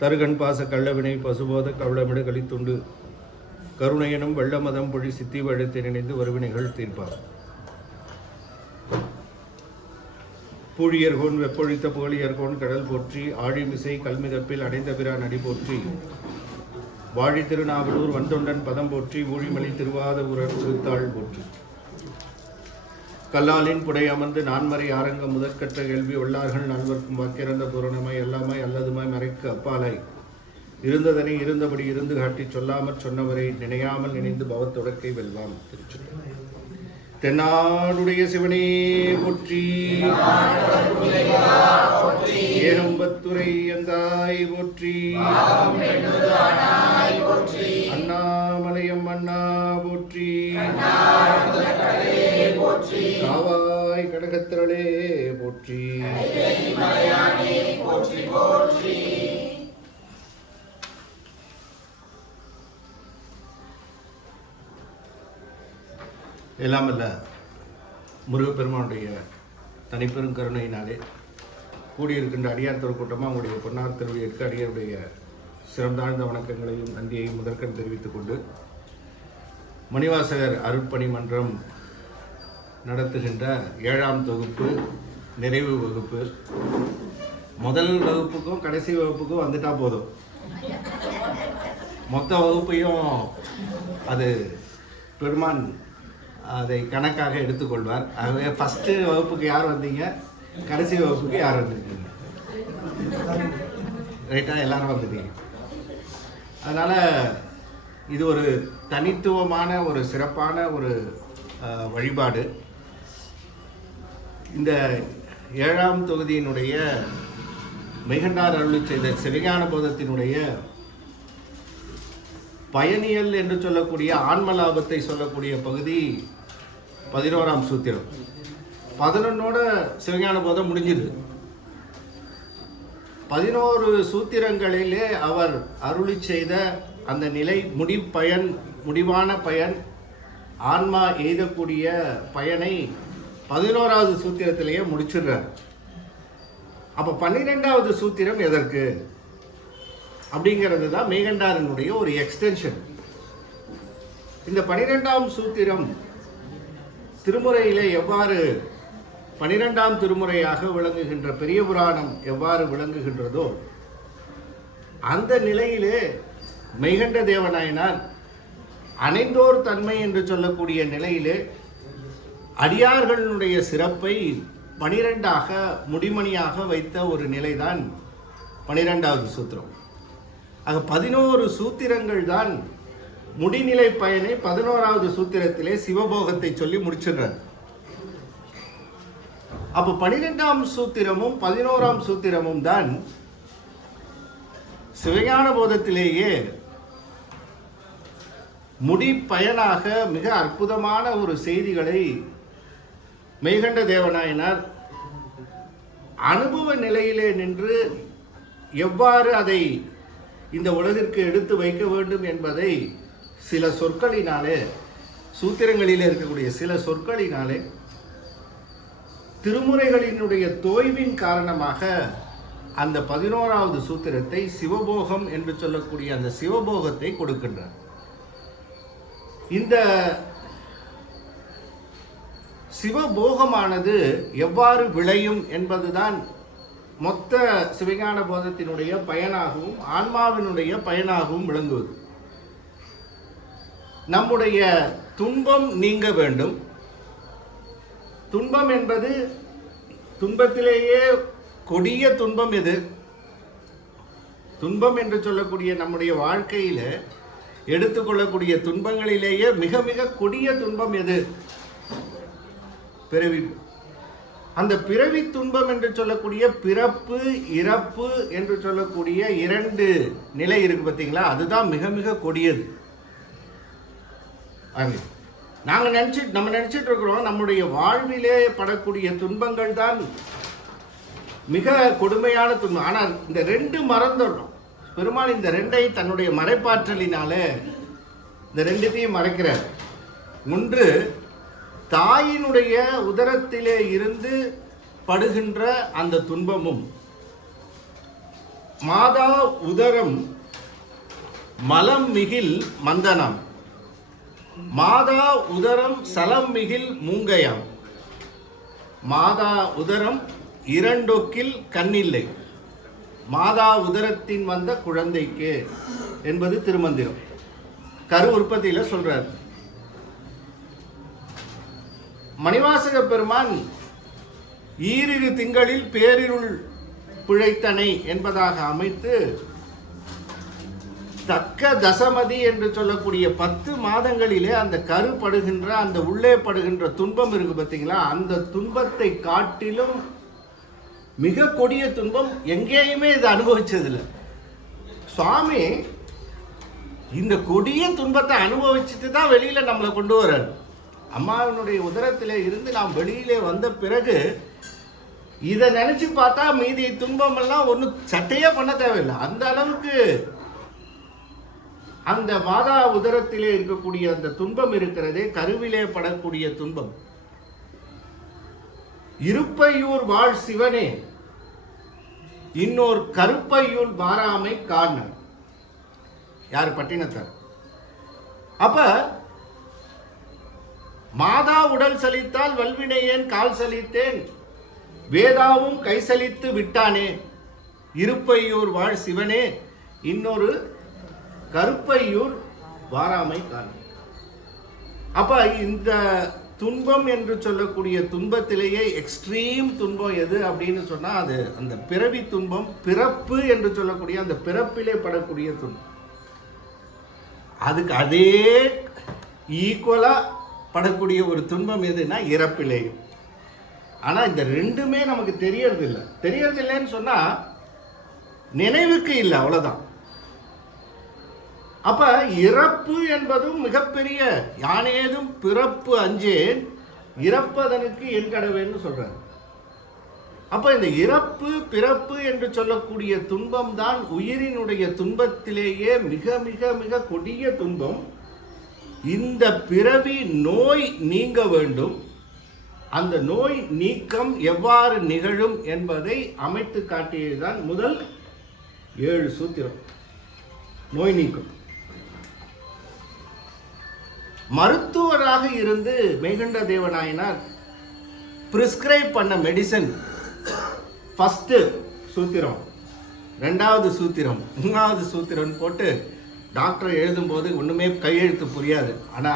தருகன் பாச கள்ளவினை பசுபோத கவளமிடு கழித்துண்டு கருணையனும் வெள்ளமதம் பொழி சித்தி வழுத்தை நினைந்து வருவினைகள் தீர்ப்பார். பூழியர்கோன் வெப்பொழித்த புகழியர்கோன் கடல் போற்றி ஆழிமிசை கல்மிதப்பில் அடைந்த பிரான் அடி போற்றி வாழி திருநாவலூர் வந்தொண்டன் பதம் போற்றி ஊழிமலை திருவாத ஊரர் திருத்தாள் போற்றி கல்லாலின் புடை அமர்ந்து நான்மறை ஆரங்க முதற்கற்ற கேள்வி உள்ளார்கள் நால்வர்க்கும் வாக்கிறந்த பூரணமாய் எல்லாமாய் அல்லதுமாய் மறைக்கு அப்பாலாய் இருந்ததனை இருந்தபடி இருந்து காட்டி சொல்லாமற் சொன்னவரை நினையாமல் நினைந்து பவத்தொடக்கை வெல்வாம். திருச்சுற்றம். தென்னாடுடைய சிவனே போற்றி, ஏகம்பத்துரை எந்தாய் போற்றி, அண்ணாமலையம் அண்ணா போற்றி, காவாய் கடகத்திரளே போற்றி. எல்லாமல்ல முருகப்பெருமானுடைய தனிப்பெரும் கருணையினாலே கூடியிருக்கின்ற அடியார் கூட்டமாக அவங்களுடைய பொன்னார் திருவிழிற்கு அடியாருடைய சிறந்தாழ்ந்த வணக்கங்களையும் நன்றியையும் முதற்கண் தெரிவித்துக் கொண்டு மணிவாசகர் அருட்பணி மன்றம் நடத்துகின்ற 7ஆம் தொகுப்பு நிறைவு வகுப்பு. முதல் வகுப்புக்கும் கடைசி வகுப்புக்கும் வந்துட்டா போதும், மொத்த வகுப்பையும் அது பெருமான் அதை கணக்காக எடுத்துக்கொள்வார். ஆகவே ஃபஸ்ட்டு வகுப்புக்கு யார் வந்தீங்க, கடைசி வகுப்புக்கு யார் வந்திருக்கீங்க, ரைட்டாக எல்லாரும் வந்துட்டீங்க. அதனால் இது ஒரு தனித்துவமான ஒரு சிறப்பான ஒரு வழிபாடு. இந்த 7ஆம் தொகுதியினுடைய மெய்கண்டார் அருளி செய்த சிவஞான போதத்தினுடைய பயனியல் என்று சொல்லக்கூடிய ஆன்ம லாபத்தை சொல்லக்கூடிய பகுதி 11ஆம் சூத்திரம். 11ஓட சிவஞான போதம் முடிஞ்சுது. 11 சூத்திரங்களிலே அவர் அருளி செய்த அந்த நிலை முடிவான பயன், ஆன்மா எய்தக்கூடிய பயனை 11ஆவது சூத்திரத்திலேயே முடிச்சிடுறார். அப்போ 12ஆவது சூத்திரம் எதற்கு அப்படிங்கிறது தான் மெய்கண்டாரனுடைய ஒரு எக்ஸ்டென்ஷன். இந்த 12ஆம் சூத்திரம் திருமுறையிலே எவ்வாறு 12ஆம் திருமுறையாக விளங்குகின்ற பெரிய புராணம் எவ்வாறு விளங்குகின்றதோ அந்த நிலையிலே மெய்கண்ட தேவநாயனார் அணைந்தோர் தன்மை என்று சொல்லக்கூடிய நிலையிலே அடியார்களுடைய சிறப்பை 12ஆக முடிமணியாக வைத்த ஒரு நிலைதான் 12ஆவது சூத்திரம். ஆக 11 சூத்திரங்கள் தான் முடிநிலை பயனை 11ஆவது சூத்திரத்திலே சிவபோகத்தை சொல்லி முடிச்சிடுறார். அப்போ 12ஆம் சூத்திரமும் 11ஆம் சூத்திரமும் தான் சிவஞான போதத்திலேயே முடிப்பயனாக மிக அற்புதமான ஒரு செய்திகளை மெய்கண்ட தேவநாயனார் அனுபவ நிலையிலே நின்று எவ்வாறு அதை இந்த உலகிற்கு எடுத்து வைக்க வேண்டும் என்பதை சில சொற்களினாலே, சூத்திரங்களில் இருக்கக்கூடிய சில சொற்களினாலே, திருமுறைகளினுடைய தோய்வின் காரணமாக அந்த 11ஆவது சூத்திரத்தை சிவபோகம் என்று சொல்லக்கூடிய அந்த சிவபோகத்தை கொடுக்கின்றார். இந்த சிவபோகமானது எவ்வாறு விளையும் என்பதுதான் மொத்த சிவஞான போதத்தினுடைய பயனாகவும் ஆன்மாவினுடைய பயனாகவும் விளங்குவது. நம்முடைய துன்பம் நீங்க வேண்டும். துன்பம் என்பது, துன்பத்திலேயே கொடிய துன்பம் எது? துன்பம் என்று சொல்லக்கூடிய நம்முடைய வாழ்க்கையில் எடுத்துக்கொள்ளக்கூடிய துன்பங்களிலேயே மிக மிக கொடிய துன்பம் எது? பிறவி. அந்த பிறவி துன்பம் என்று சொல்லக்கூடிய பிறப்பு இறப்பு என்று சொல்லக்கூடிய 2 நிலை இருக்கு பார்த்தீங்களா, அதுதான் மிக மிக கொடியது. நம்ம நினைச்சிட்டு இருக்கிறோம் நம்முடைய வாழ்விலே படக்கூடிய துன்பங்கள் தான் மிக கொடுமையான துன்பம். ஆனால் இந்த 2 மறந்துடுறோம். பெருமாள் இந்த 2ஐ தன்னுடைய மறைப்பாற்றலினாலே இந்த 2த்தையும் மறைக்கிறார். ஒன்று, தாயினுடைய உதரத்திலே இருந்து படுகின்ற அந்த துன்பமும், மாதா உதரம் மலம் மிகில் மந்தனம், மாதா உதரம் சலம் மிகில் மூங்கையாம், மாதா உதரம் இரண்டொக்கில் கண்ணில்லை, மாதா உதரத்தின் வந்த குழந்தைக்கு என்பது திருமந்திரம். கரு உற்பத்தியில சொல்றார். மணிவாசக பெருமான் ஈரிரு திங்களில் பேரிருள் பிழைத்தனை என்பதாக அமைத்து தக்க தசமதி என்று சொல்லக்கூடிய 10 மாதங்களிலே அந்த கரு படுகின்ற, அந்த உள்ளே படுகின்ற துன்பம் இருக்கு பார்த்தீங்களா, அந்த துன்பத்தை காட்டிலும் மிக கொடிய துன்பம் எங்கேயுமே இது அனுபவிச்சதில்லை. சுவாமி இந்த கொடிய துன்பத்தை அனுபவிச்சுட்டு தான் வெளியில நம்மளை கொண்டு வர்றார். அம்மாவினுடைய உதரத்திலே இருந்து நாம் வெளியிலே வந்த பிறகு இதை நினைச்சு பார்த்தா மீதி துன்பம் எல்லாம் ஒன்றும் சட்டையே பண்ண தேவையில்லை. அந்த அளவுக்கு அந்த மாதா உதரத்திலே இருக்கக்கூடிய அந்த துன்பம் இருக்கிறதே, கருவிலே படக்கூடிய துன்பம். இருப்பையூர் வாழ் சிவனே இன்னொரு கருப்பையூர் வாராமை காரணம். யார்? பட்டினத்தார். அப்ப மாதா உடல் சலித்தால் வல்வினையேன் கால் சலித்தேன், வேதாவும் கை சலித்து விட்டானே, இருப்பையூர் வாழ் சிவனே இன்னொரு கருப்பையூர் வாராமை காரணம். அப்ப இந்த துன்பம் என்று சொல்லக்கூடிய துன்பத்திலேயே எக்ஸ்ட்ரீம் துன்பம் எது அப்படின்னு சொன்னா அது அந்த பிறவி துன்பம், பிறப்பு என்று சொல்லக்கூடிய அந்த பிறப்பிலே படக்கூடிய துன்பம். அதுக்கு அதே ஈக்குவலா படக்கூடிய ஒரு துன்பம் எதுனா இறப்பிலே. ஆனா இந்த ரெண்டுமே நமக்கு தெரியறதில்லைன்னு சொன்னா நினைவுக்கு இல்லை, அவ்வளவுதான். அப்ப இறப்பு என்பதும் மிகப்பெரிய, யானேதும் பிறப்பு அஞ்சேன் இறப்பதனுக்கு என் கடவேன்னு சொல்றாரு. அப்ப இந்த இறப்பு பிறப்பு என்று சொல்லக்கூடிய துன்பம் தான் உயிரினுடைய துன்பத்திலேயே மிக மிக மிக கொடிய துன்பம். இந்த பிறவி நோய் நீங்க வேண்டும். அந்த நோய் நீக்கம் எவ்வாறு நிகழும் என்பதை அமைத்து காட்டியதுதான் முதல் 7 சூத்திரம். நோய் நீக்கம். மருத்துவராக இருந்து மெய்கண்ட தேவநாயனார் பிரிஸ்கிரைப் பண்ண மெடிசன் ஃபர்ஸ்ட் சூத்திரம், 2வது சூத்திரம், 3வது சூத்திரம் போட்டு டாக்டர் எழுதும்போது ஒண்ணுமே கையெழுத்து புரியாது. ஆனா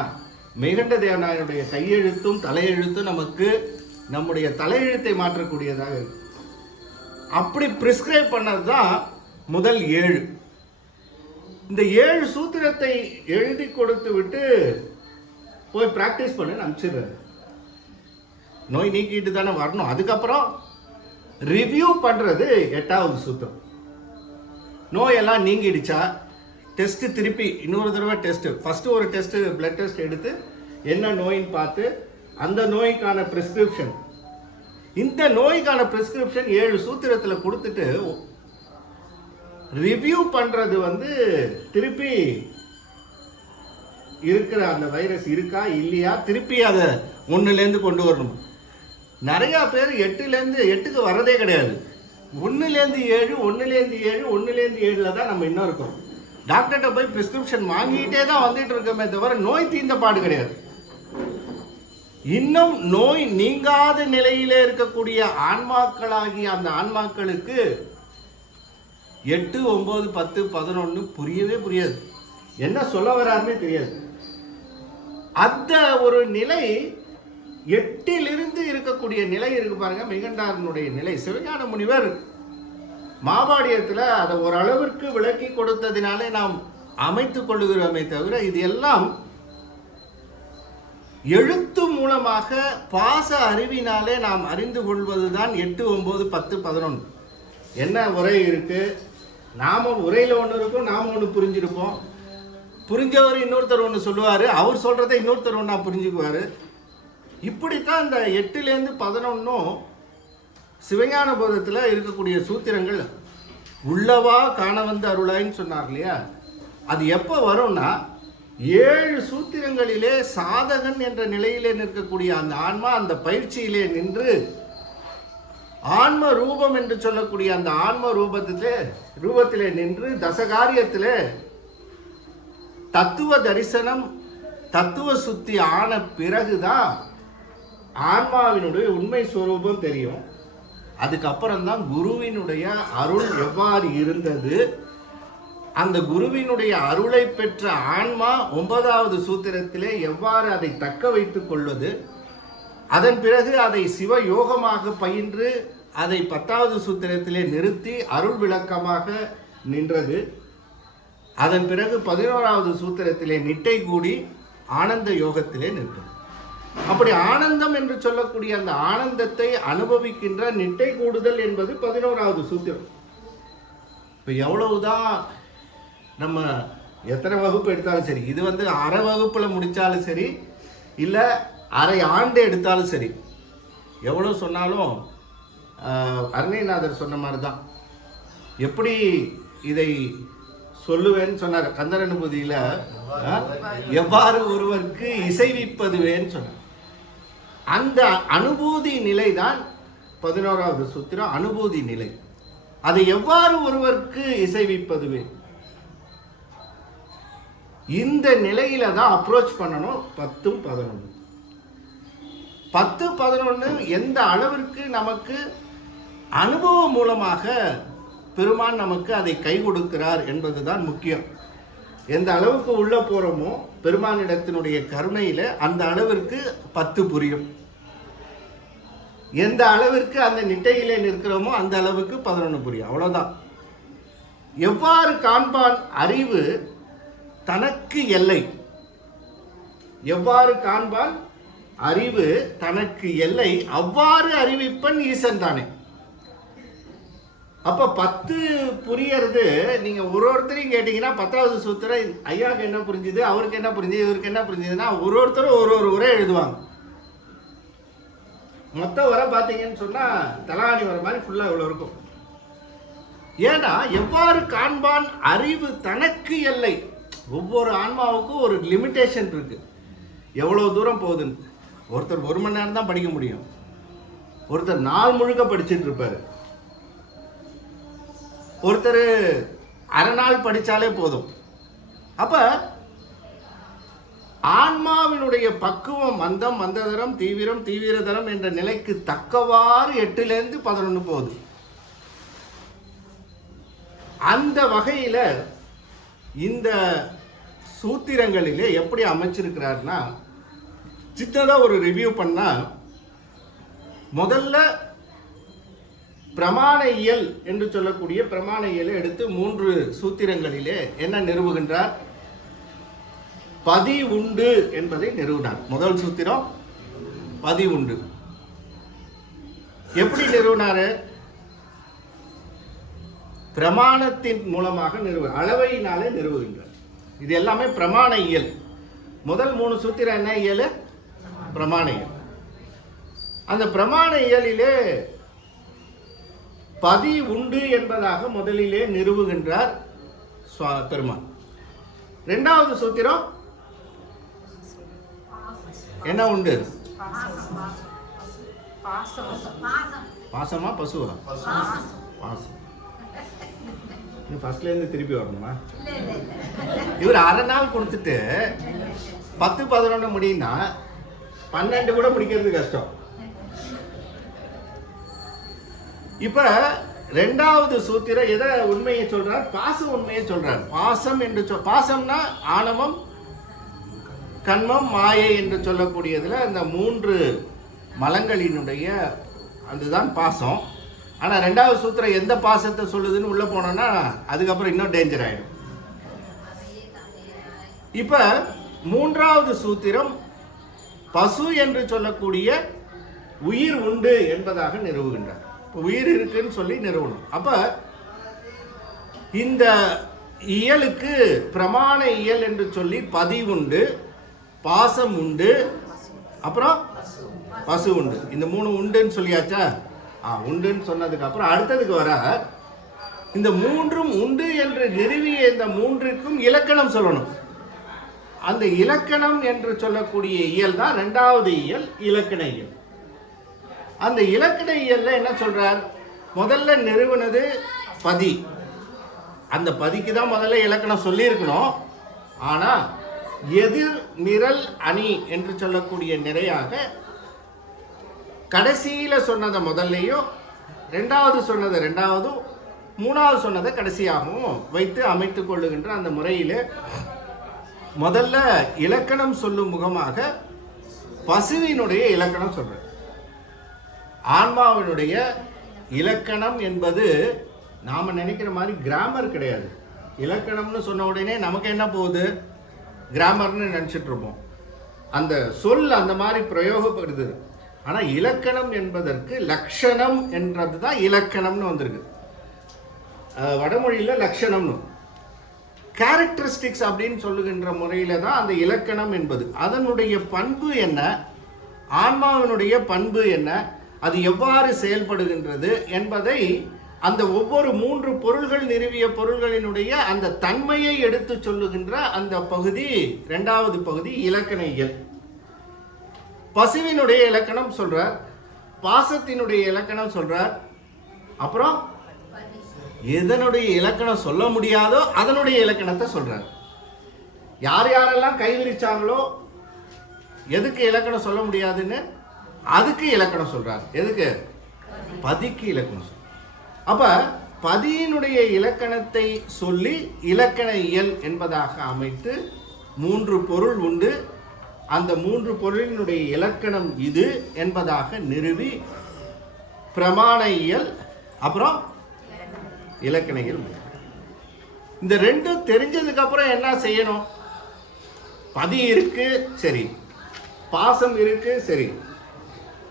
மெய்கண்ட தேவநாயனுடைய கையெழுத்தும் தலையெழுத்தும் நமக்கு நம்முடைய தலையெழுத்தை மாற்றக்கூடியதாக இருக்கு. அப்படி பிரிஸ்கிரைப் பண்ணதுதான் முதல் 7. இந்த 7 சூத்திரத்தை எழுதி கொடுத்து விட்டு போய் பிராக்டிஸ் பண்ணு அனுப்பிச்சிடுறாரு. நோய் நீக்கிட்டு தானே வரணும். அதுக்கப்புறம் ரிவ்யூ பண்றது 8வது சூத்திரம். நோயெல்லாம் நீங்கிடுச்சா, டெஸ்ட் திருப்பி இன்னொரு தடவை டெஸ்ட், ஃபர்ஸ்ட் ஒரு டெஸ்ட் பிளட் டெஸ்ட் எடுத்து என்ன நோயின்னு பார்த்து அந்த நோய்க்கான பிரிஸ்கிரிப்ஷன், இந்த நோய்க்கான பிரிஸ்கிரிப்ஷன் 7 சூத்திரத்தில் கொடுத்துட்டு ரிவ்யூ பண்றது திருப்பி இருக்கிற அந்த வைரஸ் இருக்கா இல்லையா, திருப்பி அதை 1லேருந்து கொண்டு வரணும். நிறைய பேர் 8க்கு வரதே கிடையாது. 1லேருந்து 7, 1லேருந்து 7, 1லேருந்து 7ல தான் நம்ம இன்னும் இருக்கோம். டாக்டர்கிட்ட போய் பிரிஸ்கிரிப்ஷன் வாங்கிட்டே தான் வந்துட்டு இருக்கோமே தவிர நோய் தீர்ந்த பாடு கிடையாது. இன்னும் நோய் நீங்காத நிலையிலே இருக்கக்கூடிய ஆன்மாக்களாகிய அந்த ஆன்மாக்களுக்கு 8, 9, 10, 11 புரியவே புரியாது, என்ன சொல்ல வராருன்னே தெரியாது. அந்த ஒரு நிலை 8லிருந்து இருக்கக்கூடிய நிலை இருக்கு பாருங்க, மெய்கண்டாரனுடைய நிலை. சிவஞான முனிவர் மாபாடியத்தில் அதை ஓரளவிற்கு விளக்கி கொடுத்ததினாலே நாம் அமைத்துக் கொள்ளுகிறோமே தவிர இது எல்லாம் எழுத்து மூலமாக பாச அறிவினாலே நாம் அறிந்து கொள்வதுதான் 8, 9, 10, 11. என்ன உரை இருக்கு, நாம உரையில ஒன்று இருக்கும், நாம ஒன்று புரிஞ்சிருப்போம். புரிஞ்சவர் இன்னொருத்தர் ஒன்று சொல்லுவாரு, அவர் சொல்றதை இன்னொருத்தர் ஒன்றா புரிஞ்சுக்குவாரு. இப்படித்தான் இந்த 8லேருந்து 11 சிவஞான போதத்தில் இருக்கக்கூடிய சூத்திரங்கள். உள்ளவா காண வந்து அருளாயின்னு சொன்னார் இல்லையா, அது எப்போ வரும்னா 7 சூத்திரங்களிலே சாதகன் என்ற நிலையிலே நிற்கக்கூடிய அந்த ஆன்மா அந்த பயிற்சியிலே நின்று ஆன்ம ரூபம் என்று சொல்லக்கூடிய அந்த ஆன்ம ரூபத்திலே நின்று தசகாரியத்திலே தத்துவ தரிசனம், தத்துவ சுத்தி ஆன பிறகுதான் ஆன்மாவினுடைய உண்மை ஸ்வரூபம் தெரியும். அதுக்கப்புறம் தான் குருவினுடைய அருள் எவ்வாறு இருந்தது, அந்த குருவினுடைய அருளை பெற்ற ஆன்மா 9வது சூத்திரத்திலே எவ்வாறு அதை தக்க வைத்துக் கொள்வது, அதன் பிறகு அதை சிவ யோகமாக பயின்று அதை 10வது சூத்திரத்திலே நிறுத்தி அருள் விளக்கமாக நின்றது. அதன் பிறகு 11வது சூத்திரத்திலே நிட்டை கூடி ஆனந்த யோகத்திலே நிற்கும். அப்படி ஆனந்தம் என்று சொல்லக்கூடிய அந்த ஆனந்தத்தை அனுபவிக்கின்ற நிட்டை கூடுதல் என்பது 11வது சூத்திரம். இப்போ எவ்வளவுதான் நம்ம எத்தனை வகுப்பு எடுத்தாலும் சரி, இது அரை வகுப்பில் முடித்தாலும் சரி, இல்லை அரை ஆண்டு எடுத்தாலும் சரி, எவ்வளோ சொன்னாலும் அருணைநாதர் சொன்ன மாதிரி தான். எப்படி இதை சொல்லுவேன்னு சொன்னார் கந்தர் அனுபூதியில், எவ்வாறு ஒருவருக்கு இசைவிப்பதுவேன்னு சொன்னார். அந்த அனுபூதி நிலை தான் 11வது சூத்திரம், அனுபூதி நிலை. அதை எவ்வாறு ஒருவருக்கு இசைவிப்பதுவே, இந்த நிலையில தான் அப்ரோச் பண்ணணும். 10, 11 10, 11 எந்த அளவிற்கு நமக்கு அனுபவம் மூலமாக பெருமான் நமக்கு அதை கை கொடுக்கிறார் என்பதுதான் முக்கியம். எந்த அளவுக்கு உள்ள போறோமோ பெருமானிடத்தினுடைய கருணையில அந்த அளவிற்கு 10 புரியும். எந்த அளவிற்கு அந்த நிட்டையிலே நிற்கிறோமோ அந்த அளவுக்கு 11 புரியும். அவ்வளவுதான். எவ்வாறு காண்பான் அறிவு தனக்கு எல்லை, எவ்வாறு காண்பான் அறிவு தனக்கு எல்லை, அவ்வாறு அறிவிப்பன் ஈசன் தானே. அப்ப 10 புரியறது நீங்க ஒருத்தரையும் கேட்டீங்கன்னா 10வது சூத்திரம் ஐயாவுக்கு என்ன புரிஞ்சுது, அவருக்கு என்ன புரிஞ்சுது, இவருக்கு என்ன புரிஞ்சுதுன்னா ஒருத்தரும் ஒரு உரை எழுதுவாங்க. மொத்த உரை பார்த்தீங்கன்னு சொன்னா தலாணி வர மாதிரி ஃபுல்லா இவ்வளவு இருக்கும். ஏன்னா எவ்வாறு காண்பான் அறிவு தனக்கு எல்லை. ஒவ்வொரு ஆன்மாவுக்கும் ஒரு லிமிட்டேஷன் இருக்கு, எவ்வளவு தூரம் போகுதுன்னு. ஒருத்தர் 1 மணி நேரம் தான் படிக்க முடியும், ஒருத்தர் நாள் முழுக்க படிச்சுட்டு இருப்பாரு, ஒருத்தர் அரை நாள் படித்தாலே போதும். அப்ப ஆன்மாவினுடைய பக்குவம் மந்தம், மந்ததரம், தீவிரம், தீவிரதரம் என்ற நிலைக்கு தக்கவாறு 8லேருந்து 11 போகுது. அந்த வகையில் இந்த சூத்திரங்களிலே எப்படி அமைச்சிருக்கிறார்னா, சின்னதாக ஒரு ரிவ்யூ பண்ணா, முதல்ல பிரமாண இயல் என்று சொல்லக்கூடிய பிரமாண இயலை எடுத்து 3 சூத்திரங்களிலே என்ன நிறுவுகின்றார், பதி உண்டு என்பதை நிறுவினார். முதல் சூத்திரம் பதி உண்டு. எப்படி நிறுவினாரு? பிரமாணத்தின் மூலமாக அளவையினாலே நிறுவுகின்றார். இது எல்லாமே பிரமாண இயல். முதல் 3 சூத்திரம் என்ன இயல்? பிரமாண இயல். அந்த பிரமாண இயலிலே பதி உண்டு என்பதாக முதலிலே நிறுவுகின்றார் பெருமான். 2வது சூத்திரம் என்ன உண்டு? பாசமா பசுவா? பாசம். ஃபர்ஸ்ட்ல இருந்து திருப்பி வரணுமா? இவர் அரை நாள் கொடுத்துட்டு 10, 11 முடியும்னா 12 கூட முடிக்கிறது கஷ்டம். இப்ப 2வது சூத்திரம் எதை உண்மையை சொல்றார்? பாச உண்மையை சொல்றார். பாசம் என்று பாசம்னா ஆணவம், கண்மம், மாயை என்று சொல்லக்கூடியதுல அந்த 3 மலங்களினுடைய அதுதான் பாசம். ஆனா 2வது சூத்திரம் எந்த பாசத்தை சொல்லுதுன்னு உள்ள போனோம்னா அதுக்கப்புறம் இன்னும் டேஞ்சர் ஆயிடும். இப்ப 3வது சூத்திரம் பசு என்று சொல்லக்கூடிய உயிர் உண்டு என்பதாக நிறுவுகின்றார். உயிர் இருக்குன்னு சொல்லி நிறுவனம். அப்ப இந்த இயலுக்கு பிரமாண இயல் என்று சொல்லி பதி உண்டு, பாசம் உண்டு, அப்புறம் பசு உண்டு. இந்த 3 உண்டுன்னு சொல்லியாச்சா? உண்டுன்னு சொன்னதுக்கு அப்புறம் அடுத்ததுக்கு வர இந்த 3ம் உண்டு என்று நிறுவிய இந்த 3ற்கும் இலக்கணம் சொல்லணும். அந்த இலக்கணம் என்று சொல்லக்கூடிய இயல் தான் 2வது இயல், இலக்கண இயல். அந்த இலக்கண இயல்ல என்ன சொல்றார்? முதல்ல நிறுவனது பதி. அந்த பதிக்கு தான் முதல்ல இலக்கணம் சொல்லியிருக்கணும். ஆனால் எதிர் நிரல் அணி என்று சொல்லக்கூடிய நிறையாக கடைசியில் சொன்னதை முதல்லையும், ரெண்டாவது சொன்னதை ரெண்டாவதும், மூணாவது சொன்னதை கடைசியாகவும் வைத்து அமைத்து கொள்ளுகின்ற அந்த முறையில் முதல்ல இலக்கணம் சொல்லும் முகமாக பசுவினுடைய இலக்கணம் சொல்ற. ஆன்மாவினுடைய இலக்கணம் என்பது நாம நினைக்கிற மாதிரி கிராமர் கிடையாது. இலக்கணம்னு சொன்ன உடனே நமக்கு என்ன போகுது? கிராமர்னு நினச்சிட்டு இருப்போம். அந்த சொல் அந்த மாதிரி பிரயோகப்படுது. ஆனால் இலக்கணம் என்பதற்கு லக்ஷணம் என்றது தான் இலக்கணம்னு வந்திருக்கு. வடமொழியில் லக்ஷணம்னு, கேரக்டரிஸ்டிக்ஸ் அப்படின்னு சொல்லுகின்ற முறையில் தான் அந்த இலக்கணம் என்பது. அதனுடைய பண்பு என்ன, ஆன்மாவினுடைய பண்பு என்ன, அது எவ்வாறு செயல்படுகின்றது என்பதை அந்த ஒவ்வொரு 3 பொருள்கள் நிறுவிய பொருள்களினுடைய அந்த தன்மையை எடுத்து சொல்லுகின்ற அந்த பகுதி இரண்டாவது பகுதி இலக்கண இயல். பசுவினுடைய இலக்கணம் சொல்றார், பாசத்தினுடைய இலக்கணம் சொல்றார், அப்புறம் எதனுடைய இலக்கணம் சொல்ல முடியாதோ அதனுடைய இலக்கணத்தை சொல்றார். யார் யாரெல்லாம் கைவிரிச்சாங்களோ எதுக்கு இலக்கணம் சொல்ல முடியாதுன்னு அதுக்கு இலக்கணம் சொல்றார். எதுக்கு? பதிக்கு இலக்கணம். அப்ப பதியினுடைய இலக்கணத்தை சொல்லி இலக்கண இயல் என்பதாக அமைத்து 3 பொருள் உண்டு. அந்த 3 பொருளினுடைய இலக்கணம் இது என்பதாக நிறுவி பிரமாண இயல், அப்புறம் இலக்கண இயல். இந்த ரெண்டும் தெரிஞ்சதுக்கு அப்புறம் என்ன செய்யணும்? பதி இருக்கு, சரி. பாசம் இருக்கு, சரி.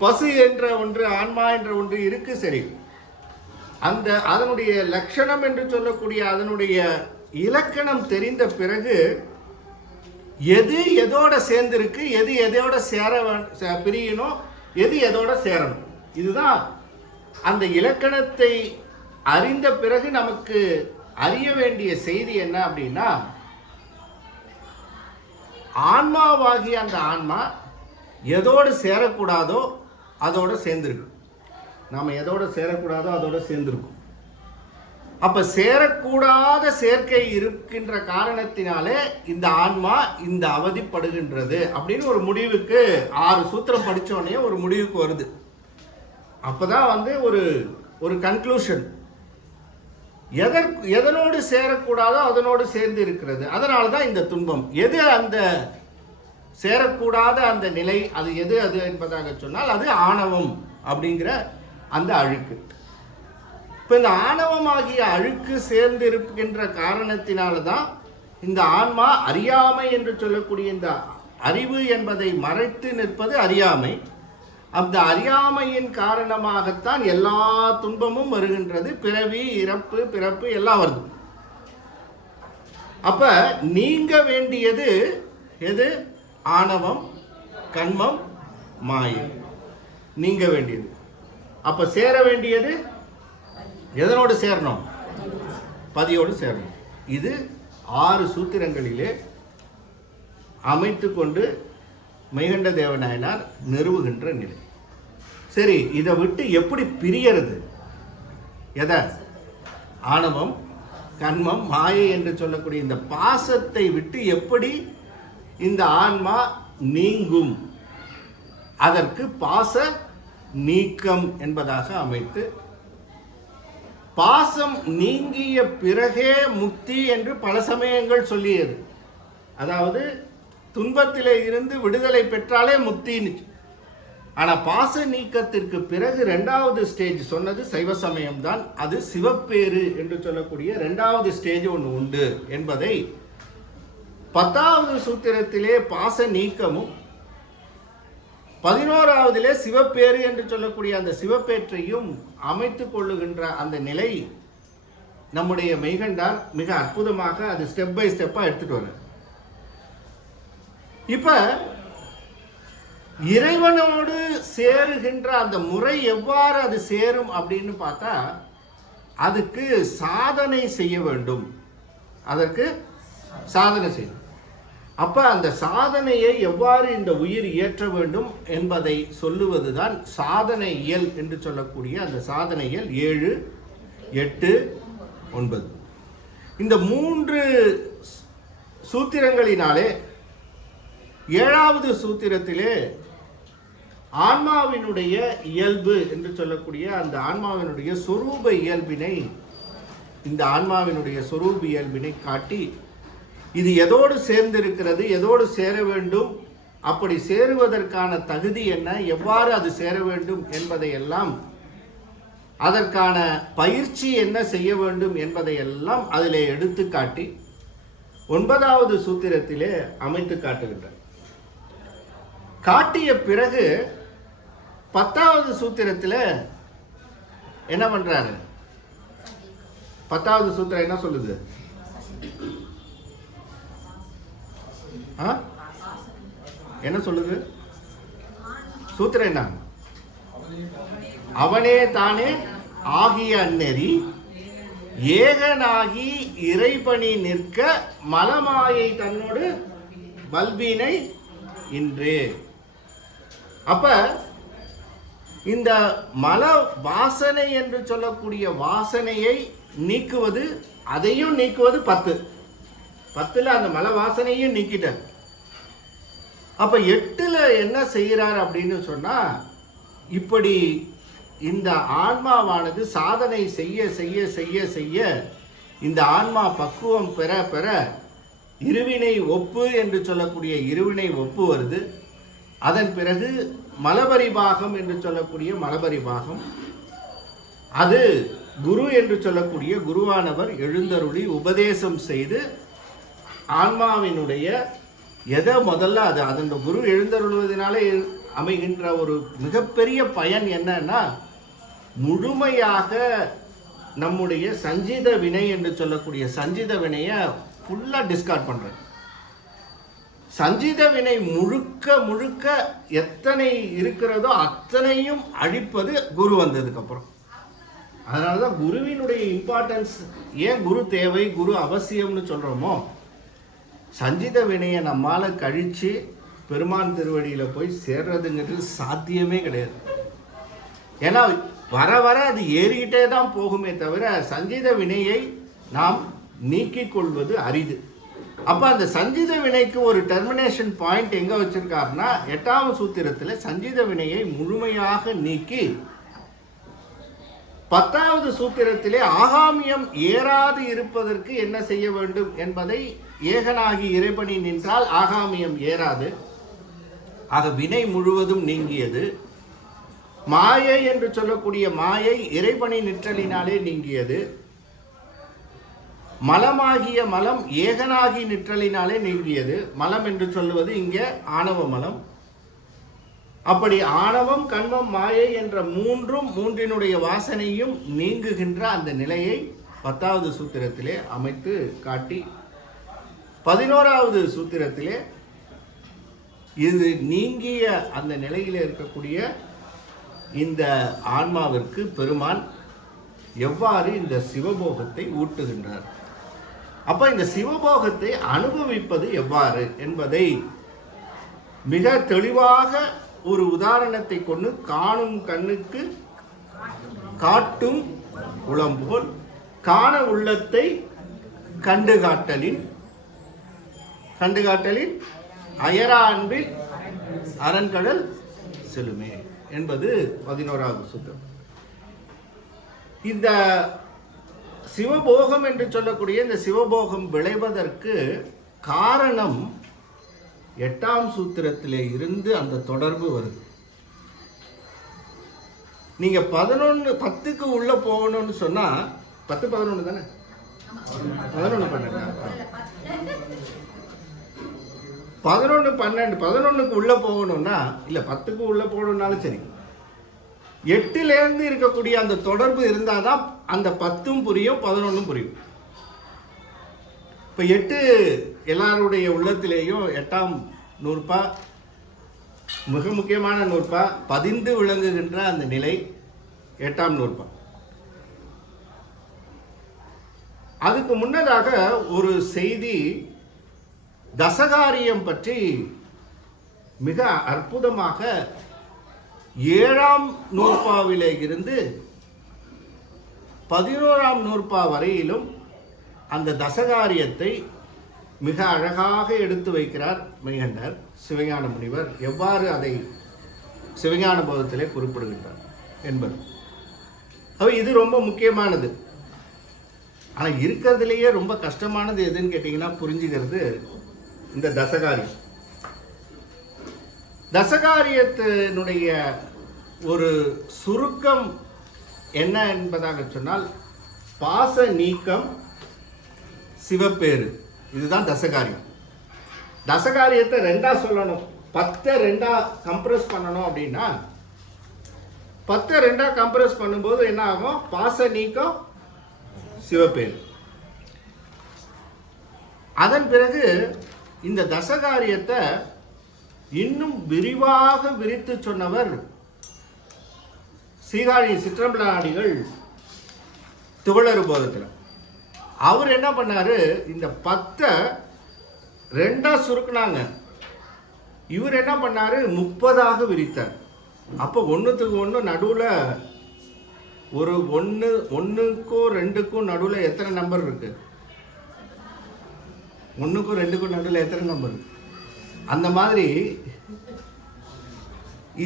பசு என்ற ஒன்று, ஆன்மா என்ற ஒன்று இருக்கு, சரி. அந்த அதனுடைய லட்சணம் என்று சொல்லக்கூடிய அதனுடைய இலக்கணம் தெரிந்த பிறகு எது எதோட சேர்ந்திருக்கு, எது எதோட பிரியணும், எது எதோட சேரணும். இதுதான் அந்த இலக்கணத்தை அறிந்த பிறகு நமக்கு அறிய வேண்டிய செய்தி என்ன அப்படின்னா, ஆன்மாவாகிய அந்த ஆன்மா எதோடு சேரக்கூடாதோ அதோட சேர்ந்திருக்கு. நாம் எதோட சேரக்கூடாதோ அதோட சேர்ந்திருக்கும். அப்ப சேரக்கூடாத சேர்க்கை இருக்கின்ற காரணத்தினாலே இந்த ஆன்மா இந்த அவதிப்படுகின்றது அப்படின்னு ஒரு முடிவுக்கு 6 சூத்திரம் படித்தோடனே ஒரு முடிவுக்கு வருது. அப்பதான் ஒரு கன்க்ளூஷன். எதனோடு சேரக்கூடாதோ அதனோடு சேர்ந்து இருக்கிறது. அதனால தான் இந்த துன்பம். எது அந்த சேரக்கூடாத அந்த நிலை, அது எது அது என்பதாக சொன்னால் அது ஆணவம் அப்படிங்கிற அந்த அழுக்கு. இப்போ இந்த ஆணவமாகிய அழுக்கு சேர்ந்து இருக்கின்ற காரணத்தினால தான் இந்த ஆன்மா அறியாமை என்று சொல்லக்கூடிய இந்த அறிவு என்பதை மறைத்து நிற்பது அறியாமை. அந்த அறியாமையின் காரணமாகத்தான் எல்லா துன்பமும் வருகின்றது. பிறவி, இறப்பு, பிறப்பு எல்லாம் வருது. அப்ப நீங்க வேண்டியது எது? ஆணவம், கண்மம், மாயை நீங்க வேண்டியது. அப்ப சேர வேண்டியது எதனோடு சேரணும்? பதியோடு சேரணும். இது 6 சூத்திரங்களிலே அமைத்து கொண்டு மெய்கண்ட தேவநாயனார் நிறுவுகின்ற நிலை. சரி, இதை விட்டு எப்படி பிரியறது? எதை? ஆணவம், கண்மம், மாயை என்று சொல்லக்கூடிய இந்த பாசத்தை விட்டு எப்படி இந்த ஆன்மா நீங்கும்? அதற்கு பாச நீக்கம் என்பதாக அமைத்து, பாசம் நீங்கிய பிறகே முக்தி என்று பல சமயங்கள் சொல்லியது. அதாவது துன்பத்திலே இருந்து விடுதலை பெற்றாலே முக்தின்னு. ஆனால் பாச நீக்கத்திற்கு பிறகு 2வது ஸ்டேஜ் சொன்னது சைவ சமயம்தான். அது சிவப்பேறு என்று சொல்லக்கூடிய 2வது ஸ்டேஜ் ஒன்று உண்டு என்பதை 10வது சூத்திரத்திலே பாச நீக்கமும் 11வதிலே சிவப்பேறு என்று சொல்லக்கூடிய அந்த சிவப்பேற்றையும் அமைத்து கொள்ளுகின்ற அந்த நிலை நம்முடைய மெய்கண்டார் மிக அற்புதமாக அது ஸ்டெப் பை ஸ்டெப்பாக எடுத்துட்டு வர. இப்ப இறைவனோடு சேருகின்ற அந்த முறை எவ்வாறு அது சேரும் அப்படின்னு பார்த்தா, அதுக்கு சாதனை செய்ய வேண்டும். அதற்கு சாதனை செய்யணும். அப்ப அந்த சாதனையை எவ்வாறு இந்த உயிர் இயற்ற வேண்டும் என்பதை சொல்லுவதுதான் சாதனை இயல் என்று சொல்லக்கூடிய அந்த சாதனை இயல் 7, 8, 9. இந்த 3 சூத்திரங்களினாலே 7வது சூத்திரத்திலே ஆன்மாவினுடைய இயல்பு என்று சொல்லக்கூடிய அந்த ஆன்மாவினுடைய சொரூப இயல்பினை, இந்த ஆன்மாவினுடைய சொரூப இயல்பினை காட்டி இது எதோடு சேர்ந்திருக்கிறது, எதோடு சேர வேண்டும், அப்படி சேருவதற்கான தகுதி என்ன, எவ்வாறு அது சேர வேண்டும் என்பதையெல்லாம், அதற்கான பயிற்சி என்ன செய்ய வேண்டும் என்பதையெல்லாம் அதிலே எடுத்து காட்டி 9வது சூத்திரத்திலே அமைத்து காட்டுகின்றார். காட்டிய பிறகு 10வது சூத்திரத்தில் என்ன பண்றாரு? 10வது சூத்திரம் என்ன சொல்லுது? என்ன சொல்லுது சூத்திரம்? என்ன? அவனே தானே ஆகிய அந்நெறி ஏகனாகி இறைபணி நிற்க மலமாயை தன்னோடு வல்வினை இன்றே. அப்ப இந்த மல வாசனை என்று சொல்லக்கூடிய வாசனையை நீக்குவது, அதையும் நீக்குவது 10ல் அந்த மல வாசனையும் நீக்கிட்டார். அப்ப 8ல் என்ன செய்கிறார் அப்படின்னு சொன்னா, இப்படி இந்த ஆன்மாவானது சாதனை செய்ய செய்ய செய்ய செய்ய இந்த ஆன்மா பக்குவம் பெற பெற இருவினை ஒப்பு என்று சொல்லக்கூடிய இருவினை ஒப்பு வருது. அதன் பிறகு மலபரிபாகம் என்று சொல்லக்கூடிய மலபரிபாகம், அது குரு என்று சொல்லக்கூடிய குருவானவர் எழுந்தருளி உபதேசம் செய்து ஆன்மாவினுடைய எதை முதல்ல அது அதன் குரு எழுந்தருள்வதனாலே அமைகின்ற ஒரு மிகப்பெரிய பயன் என்னன்னா, முழுமையாக நம்முடைய சஞ்சித வினை என்று சொல்லக்கூடிய சஞ்சித வினையை ஃபுல்லாக டிஸ்கார்ட் பண்ணுறது. சஞ்சித வினை முழுக்க முழுக்க எத்தனை இருக்கிறதோ அத்தனையும் அழிப்பது குரு வந்ததுக்கப்புறம். அதனால தான் குருவினுடைய இம்பார்ட்டன்ஸ், ஏன் குரு தேவை, குரு அவசியம்னு சொல்கிறோமோ, சஞ்சித வினையை நம்மால் கழித்து பெருமான் திருவடியில் போய் சேர்றதுங்கிறது சாத்தியமே கிடையாது. ஏன்னா வர வர அது ஏறிக்கிட்டே தான் போகுமே தவிர சஞ்சித வினையை நாம் நீக்கிக் கொள்வது அரிது. அப்போ அந்த சஞ்சித வினைக்கு ஒரு டெர்மினேஷன் பாயிண்ட் எங்கே வச்சிருக்காருன்னா, 8வது சூத்திரத்தில் சஞ்சித வினையை முழுமையாக நீக்கி 10வது சூத்திரத்திலே ஆகாமியம் ஏறாது இருப்பதற்கு என்ன செய்ய வேண்டும் என்பதை, ஏகனாகி இறைபணி நின்றால் ஆகாமியம் ஏறாது, ஆக வினை முழுவதும் நீங்கியது. மாயை என்று சொல்லக்கூடிய மாயை இறைபணி நிற்றலினாலே நீங்கியது. மலமாகிய மலம் ஏகனாகி நிற்றலினாலே நீங்கியது. மலம் என்று சொல்லுவது இங்கே ஆணவ மலம். அப்படி ஆணவம், கண்மம், மாயை என்ற மூன்றினுடைய வாசனையும் நீங்குகின்ற அந்த நிலையை 10வது சூத்திரத்திலே அமைத்து காட்டி 11வது சூத்திரத்திலே இது நீங்கிய அந்த நிலையில் இருக்கக்கூடிய இந்த ஆன்மாவிற்கு பெருமான் எவ்வாறு இந்த சிவபோகத்தை ஊட்டுகின்றார், அப்ப இந்த சிவபோகத்தை அனுபவிப்பது எவ்வாறு என்பதை மிக தெளிவாக ஒரு உதாரணத்தை கொண்டு, காணும் கண்ணுக்கு காட்டும் உளம்போல் காண உள்ளத்தை கண்டுகாட்டலின் அயரா அன்பில் அரண்கடல் செலுமே என்பது 11வது சூத்திரம். இந்த சிவபோகம் என்று சொல்லக்கூடிய இந்த சிவபோகம் விளைவதற்கு காரணம் 8ஆம் சூத்திரத்திலே இருந்து அந்த தொடர்பு வருது. நீங்க 10க்கு உள்ள போகணும்னு சொன்னா 10, 11 தானே, 11, 12 11க்கு உள்ள போகணும்னா, இல்ல 10க்கு உள்ள போகணும்னாலும் சரி, 8லேருந்து இருக்கக்கூடிய அந்த தொடர்பு இருந்தாதான் அந்த 10ம் புரியும், 11ம் புரியும். இப்போ 8 எல்லாருடைய உள்ளத்திலேயும் 8ஆம் நூற்பா மிக முக்கியமான நூற்பா, பதிந்து விளங்குகின்ற அந்த நிலை 8ஆம் நூற்பா. அதுக்கு முன்னதாக ஒரு செய்தி தசகாரியம் பற்றி மிக அற்புதமாக 7ஆம் நூற்பாவிலே இருந்து 11ஆம் நூற்பா வரையிலும் அந்த தசகாரியத்தை மிக அழகாக எடுத்து வைக்கிறார் மெய்கண்டர் சிவஞான முனிவர். எவ்வாறு அதை சிவஞான போதத்திலே குறிப்பிடுகின்றார் என்பது இது ரொம்ப முக்கியமானது. ஆனால் இருக்கிறதுலேயே ரொம்ப கஷ்டமானது எதுன்னு கேட்டிங்கன்னா புரிஞ்சுக்கிறது இந்த தசகாரியம். தசகாரியத்தினுடைய ஒரு சுருக்கம் என்ன என்பதாக சொன்னால் பாச நீக்கம் சிவப்பேறு, இதுதான் தசகாரியம். தசகாரியத்தை ரெண்டா சொல்லணும். 10 ரெண்டா கம்ப்ரஸ் பண்ணணும் அப்படின்னா 10 ரெண்டா கம்ப்ரஸ் பண்ணும்போது என்ன ஆகும்? பாச நீக்கம் சிவப்பேறு. அதன் பிறகு இந்த தசகாரியத்தை இன்னும் விரிவாக விரித்து சொன்னவர் சீகாழி சிற்றம்பலநாடிகள் துகளறு போதத்தில். அவர் என்ன பண்ணாரு? இந்த 10 ரெண்டா சுருக்குனாங்க. இவர் என்ன பண்ணாரு? 30ஆக விரித்தார். அப்போ ஒன்றுத்துக்கு ஒன்று நடுவில் ஒரு 1க்கும் 2க்கும் நடுவில் எத்தனை நம்பர் இருக்கு? 1க்கும் 2க்கும் நடுவில் எத்தனை நம்பர்? அந்த மாதிரி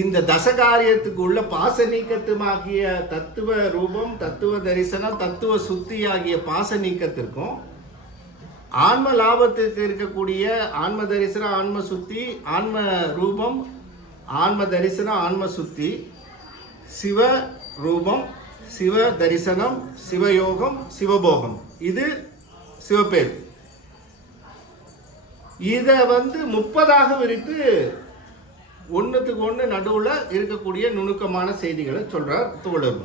இந்த தசகாரியத்துக்கு உள்ள பாச நீக்கத்துமாகிய தத்துவ ரூபம், தத்துவ தரிசனம், தத்துவ சுத்தி ஆகிய பாச நீக்கத்திற்கும் ஆன்ம லாபத்திற்கு இருக்கக்கூடிய ஆன்ம தரிசனம், ஆன்ம சுத்தி, ஆன்ம ரூபம், ஆன்ம தரிசனம், ஆன்ம சுத்தி, சிவ ரூபம், சிவ தரிசனம், சிவயோகம், சிவபோகம், இது சிவப்பேர். இதை 30ஆக விரித்து ஒன்றுத்துக்கு ஒன்று நடுவில் இருக்கக்கூடிய நுணுக்கமான செய்திகளை சொல்றார் துகளர்.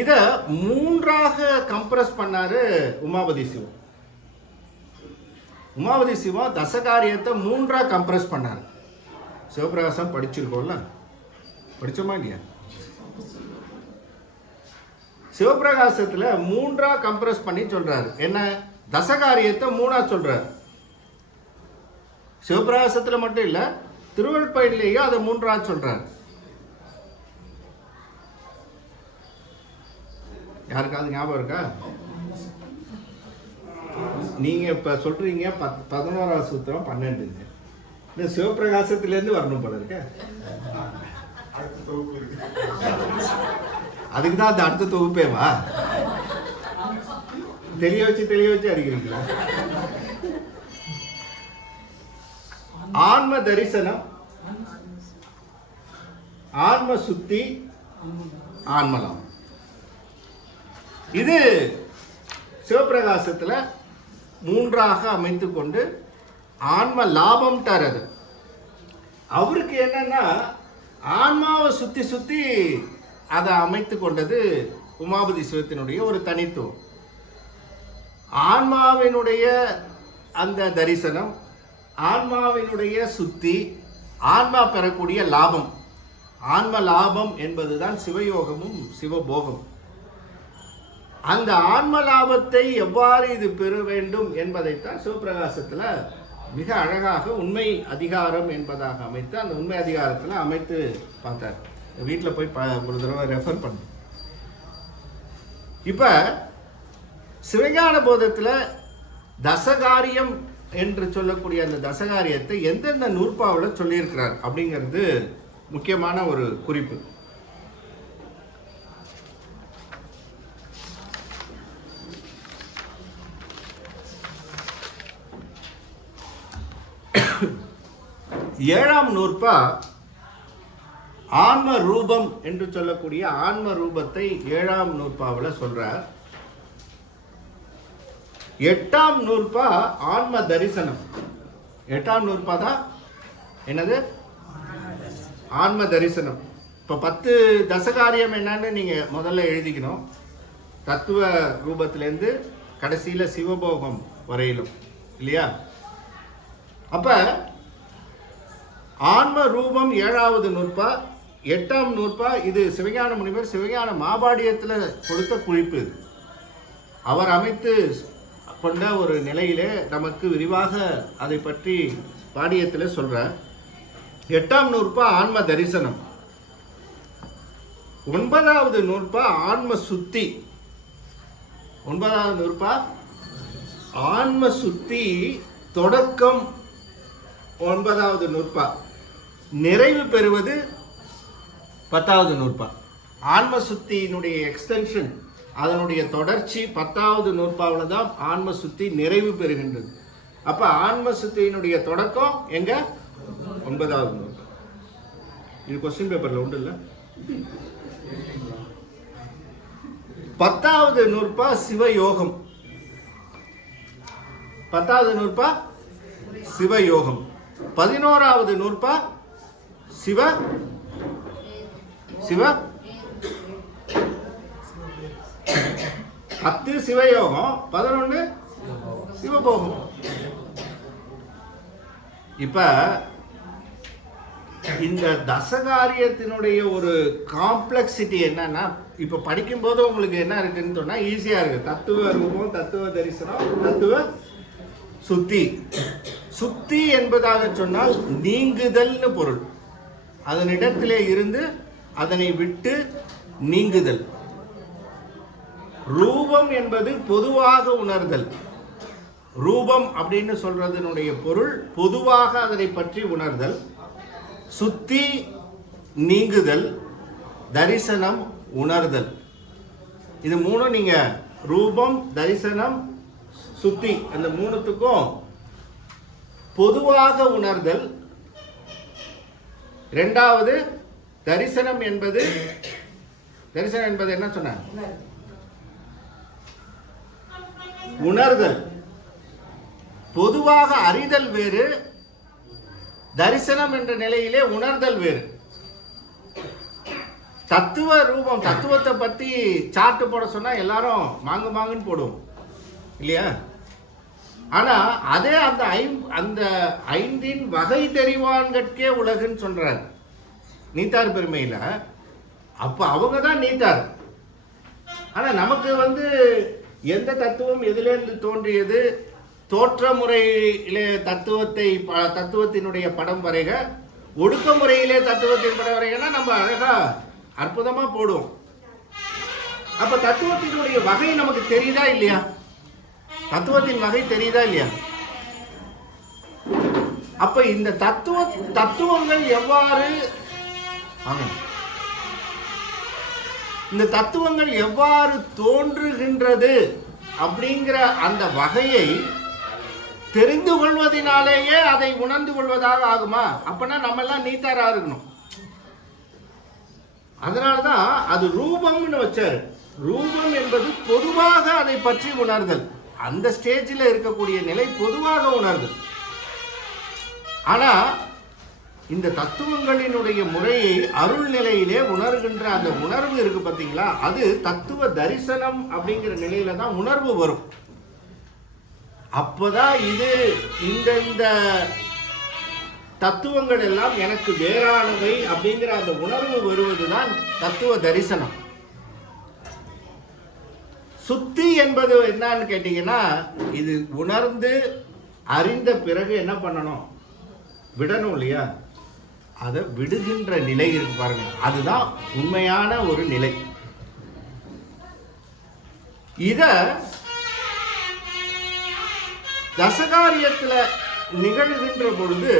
இதை 3ஆக கம்ப்ரஸ் பண்ணாரு உமாபதி சிவம். உமாபதி சிவம் தசகாரியத்தை 3ஆக கம்ப்ரஸ் பண்ணாரு. சிவபிரகாசம் படிச்சிருக்கோம்ல, படிச்சோமா இல்லையா? சிவபிரகாசத்தில் 3ஆக கம்ப்ரஸ் பண்ணி சொல்றாரு. என்ன? தசகாரியத்தை 3ஆக சொல்றாரு. சிவபிரகாசத்தில் மட்டும் இல்லை, திருவள்ளுவரையிலேயும் அதை 3ஆக சொல்றாரு. யாருக்காவது ஞாபகம் இருக்கா? நீங்க இப்ப சொல்றீங்க 11ஆவது சூத்திரம் 12. இந்த சிவபிரகாசத்திலேருந்து வரணும் போல இருக்க. அதுக்கு தான் அந்த அடுத்த தொகுப்பேவா? தெளிய வச்சு அறிகிறீங்களா? ஆன்ம தரிசனம், ஆன்ம சுத்தி, ஆன்மலாம், இது சிவபிரகாசத்தில் 3ஆக அமைத்து கொண்டு ஆன்ம லாபம் தரது. அவருக்கு என்னன்னா ஆன்மாவை சுத்தி சுத்தி அதை அமைத்து கொண்டது உமாபதி சிவத்தினுடைய ஒரு தனித்துவம். ஆன்மாவினுடைய அந்த தரிசனம், ஆன்மாவினுடைய சுத்தி, ஆன்மா பெறக்கூடிய லாபம், ஆன்ம லாபம் என்பதுதான் சிவயோகமும் சிவபோகம். அந்த ஆன்ம லாபத்தை எவ்வாறு இது பெற வேண்டும் என்பதைத்தான் சிவபிரகாசத்தில் மிக அழகாக உண்மை அதிகாரம் என்பதாக அமைத்து அந்த உண்மை அதிகாரத்தில் அமைத்து பார்த்தார். வீட்டில் போய் ஒரு தடவை ரெஃபர் பண்ண. இப்போ சிவஞான போதத்தில் தசகாரியம் என்று சொல்லக்கூடிய அந்த தசகாரியத்தை எந்தெந்த நூற்பாவில் சொல்லியிருக்கிறார் அப்படிங்கிறது முக்கியமான ஒரு குறிப்பு. ஏழாம் நூற்பா ஆன்ம ரூபம் என்று சொல்லக்கூடிய ஆன்ம ரூபத்தை 7ஆம் நூற்பாவில் சொல்றார். 8ஆம் நூற்பா ஆன்ம தரிசனம். 8ஆம் நூற்பா தான் என்னது? ஆன்ம தரிசனம். இப்போ 10 தசகாரியம் என்னன்னு நீங்க முதல்ல எழுதிக்கணும். தத்துவ ரூபத்திலேருந்து கடைசியில் சிவபோகம் வரையிலும், இல்லையா? அப்ப ஆன்ம ரூபம் 7ஆவது நூற்பா, 8ஆம் நூற்பா இது சிவஞான முனிவர் சிவஞான மாபாடியத்தில் கொடுத்த குறிப்பு. அவர் அமைத்து கொண்ட ஒரு நிலையிலே நமக்கு விரிவாக அதை பற்றி பாடியத்தில் சொல்ற. 8ஆம் நூற்பா ஆன்ம தரிசனம், 9வது நூற்பா ஆன்ம சுத்தி. 9வது நூற்பா ஆன்ம சுத்தி தொடக்கம் 9வது நூற்பா, நிறைவு பெறுவது 10வது நூற்பா. ஆன்ம சுத்தியினுடைய எக்ஸ்டென்ஷன், அதனுடைய தொடர்ச்சி 10வது நூற்பாவில் தான் ஆன்ம சுத்தி நிறைவு பெறுகின்றது. அப்ப ஆன்ம சுத்தியினுடைய தொடக்கம் எங்க? 9வது நூற்பா. இது கொஸ்டின் பேப்பர்ல உண்டு இல்ல? 10வது நூற்பா சிவயோகம். 10வது நூற்பா சிவயோகம். 11வது நூற்பா சிவ சிவ 10 சிவயோகம், 11 சிவபோகம். இப்ப இந்த தசகாரியத்தினுடைய ஒரு காம்ப்ளெக்சிட்டி என்னன்னா, இப்ப படிக்கும் போது உங்களுக்கு என்ன இருக்குன்னு சொன்னா ஈஸியா இருக்கு. தத்துவ ரூபம், தத்துவ தரிசனம், தத்துவ சுத்தி. சுத்தி என்பதாக சொன்னால் நீங்குதல்னு பொருள். அதனிடத்திலே இருந்து அதனை விட்டு நீங்குதல். ரூபம் என்பது பொதுவாக உணர்தல். ரூபம் அப்படின்னு சொல்றதனுடைய பொருள் பொதுவாக அதனை பற்றி உணர்தல். சுத்தி நீங்குதல், தரிசனம் உணர்தல். இது மூணு நீங்க ரூபம், தரிசனம், சுத்தி, அந்த மூணுத்துக்கும் பொதுவாக உணர்தல். இரண்டாவது தரிசனம் என்பது என்ன சொன்ன? உணர்தல். பொதுவாக அறிதல் வேறு, தரிசனம் என்ற நிலையிலே உணர்தல் வேறு. தத்துவ ரூபம், தத்துவத்தை பத்தி சார்ட் போட சொன்னா எல்லாரும் மாங்குன்னு போடுவோம் இல்லையா? ஆனா அதே அந்த ஐந்தின் வகை தெரிவான்கட்கே உலகுன்னு சொல்றார் நீத்தார் பெருமையில. அப்ப அவங்க தான் நீத்தார். ஆனா நமக்கு எந்த தத்துவம் எதிலிருந்து தோன்றியது, தோற்ற முறையிலே தத்துவத்தினுடைய படம் வரைக, ஒடுக்க முறையிலே தத்துவத்தின் படம் வரைகனா நம்ம அழகா அற்புதமா போடுவோம். அப்ப தத்துவத்தினுடைய வகை நமக்கு தெரியுதா இல்லையா? தத்துவத்தின் வகை தெரியுதா இல்லையா? அப்ப இந்த தத்துவங்கள் எவ்வாறு, இந்த தத்துவங்கள் எவ்வாறு தோன்றுகின்றது அப்படிங்கிற அந்த வகையை தெரிந்து கொள்வதனாலேயே அதை உணர்ந்து கொள்வதாக ஆகுமா? அப்பனா நம்ம எல்லாம் நீத்தாரா இருக்கணும். அதனாலதான் அது ரூபம்னு வச்சாரு. ரூபம் என்பது பொதுவாக அதை பற்றி உணர்தல். அந்த ஸ்டேஜில் இருக்கக்கூடிய நிலை பொதுவாக உணர்தல். ஆனா இந்த தத்துவங்களினுடைய முறையை அருள் நிலையிலே உணர்கின்ற அந்த உணர்வு இருக்கு பார்த்தீங்களா, அது தத்துவ தரிசனம் அப்படிங்கிற நிலையில தான் உணர்வு வரும். அப்பதான் இந்த தத்துவங்கள் எல்லாம் எனக்கு வேறானவை அப்படிங்கிற அந்த உணர்வு வருவதுதான் தத்துவ தரிசனம். சுத்தி என்பது என்னன்னு கேட்டீங்கன்னா, இது உணர்ந்து அறிந்த பிறகு என்ன பண்ணணும்? விடணும் இல்லையா? அதை விடுகின்ற நிலை இருக்கு பாருங்க, அதுதான் உண்மையான ஒரு நிலை. இத தசகாரியத்துல நிகழ்கின்ற பொழுது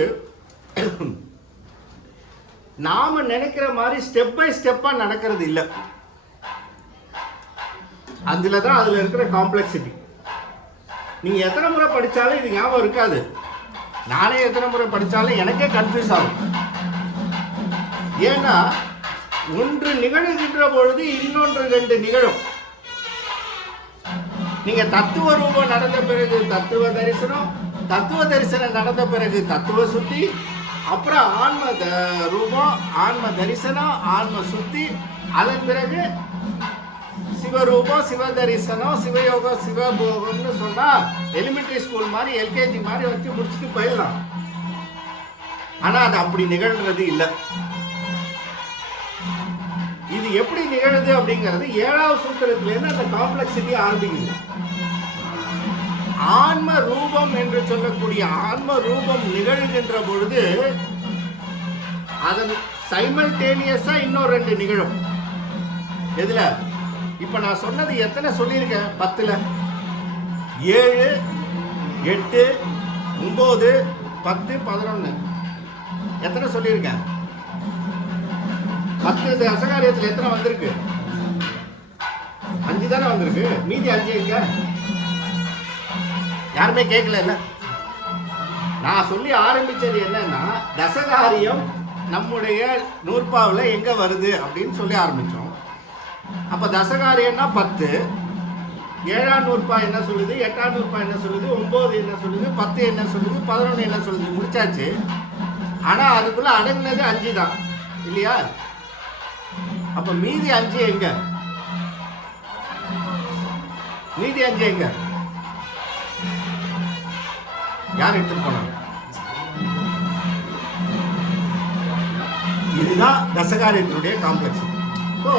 நாம நினைக்கிற மாதிரி ஸ்டெப் பை ஸ்டெப்பா நடக்கிறது இல்லை. அதுலதான் அதுல இருக்கிற காம்ப்ளெக்சிட்டி. நீங்க எத்தனை முறை படிச்சாலும் இது ஞாபகம் இருக்காது. நானே எத்தனை முறை படிச்சாலும் எனக்கே கன்ஃபியூஸ் ஆகும். ஏன்னா ஒன்று நிகழ்கின்ற பொழுது இன்னொன்று ரெண்டு நிகழும். நீங்க தத்துவ ரூபம் நடந்த பிறகு தத்துவ தரிசனம் நடந்த பிறகு தத்துவ சுத்தி, அப்புறம் ஆன்ம ரூபம், ஆன்ம தரிசனம், ஆன்ம சுத்தி, அதன் பிறகு சிவரூபம், சிவ தரிசனம், சிவயோகம், சிவபோகம்னு சொன்னா எலிமெண்டரி ஸ்கூல் மாதிரி எல்கேஜி மாதிரி வச்சு முடிச்சுட்டு போயிடலாம். ஆனா அது அப்படி நிகழ்றது இல்லை. இது எப்படி நிகழுது அப்படிங்கிறது 7வது சூத்திரத்திலேருந்து அந்த காம்ப்ளெக்சிட்டி ஆரம்பிக்குது. ஆன்ம ரூபம் என்று சொல்லக்கூடிய ஆன்ம ரூபம் நிகழ்கின்ற பொழுது அதன் சைமல்டேனியஸா இன்னொரு 2 நிகழும். எதுல? இப்ப நான் சொன்னது எத்தனை சொல்லியிருக்கேன்? 10ல 7, 8, 9, 10, 11 எத்தனை சொல்லியிருக்கேன்? 10 தசகாரியத்தில் எத்தனை வந்திருக்கு? 5 தானே வந்திருக்கு. மீதி 5 எங்க? யாருமே கேட்கல. நான் சொல்லி ஆரம்பிச்சது என்னன்னா, தசகாரியம் நம்முடைய நூற்பாவில் எங்க வருது அப்படின்னு சொல்லி ஆரம்பிச்சோம். அப்ப தசகாரியம்னா 10, 7ஆம் நூற்பா என்ன சொல்லுது, 8ஆம் நூற்பா என்ன சொல்லுது, 9 என்ன சொல்லுது, 10 என்ன சொல்லுது, 11 என்ன சொல்லுது, முடிச்சாச்சு. ஆனா அதுக்குள்ள அடங்குனது 5 தான் இல்லையா? அப்ப மீதி 5 எங்க? மீதி 5 எங்க? யார் எடுத்துட்டு போனாங்க? இதுதான் தசகாரியத்தினுடைய காம்ப்ளெக்ஸ். ஸோ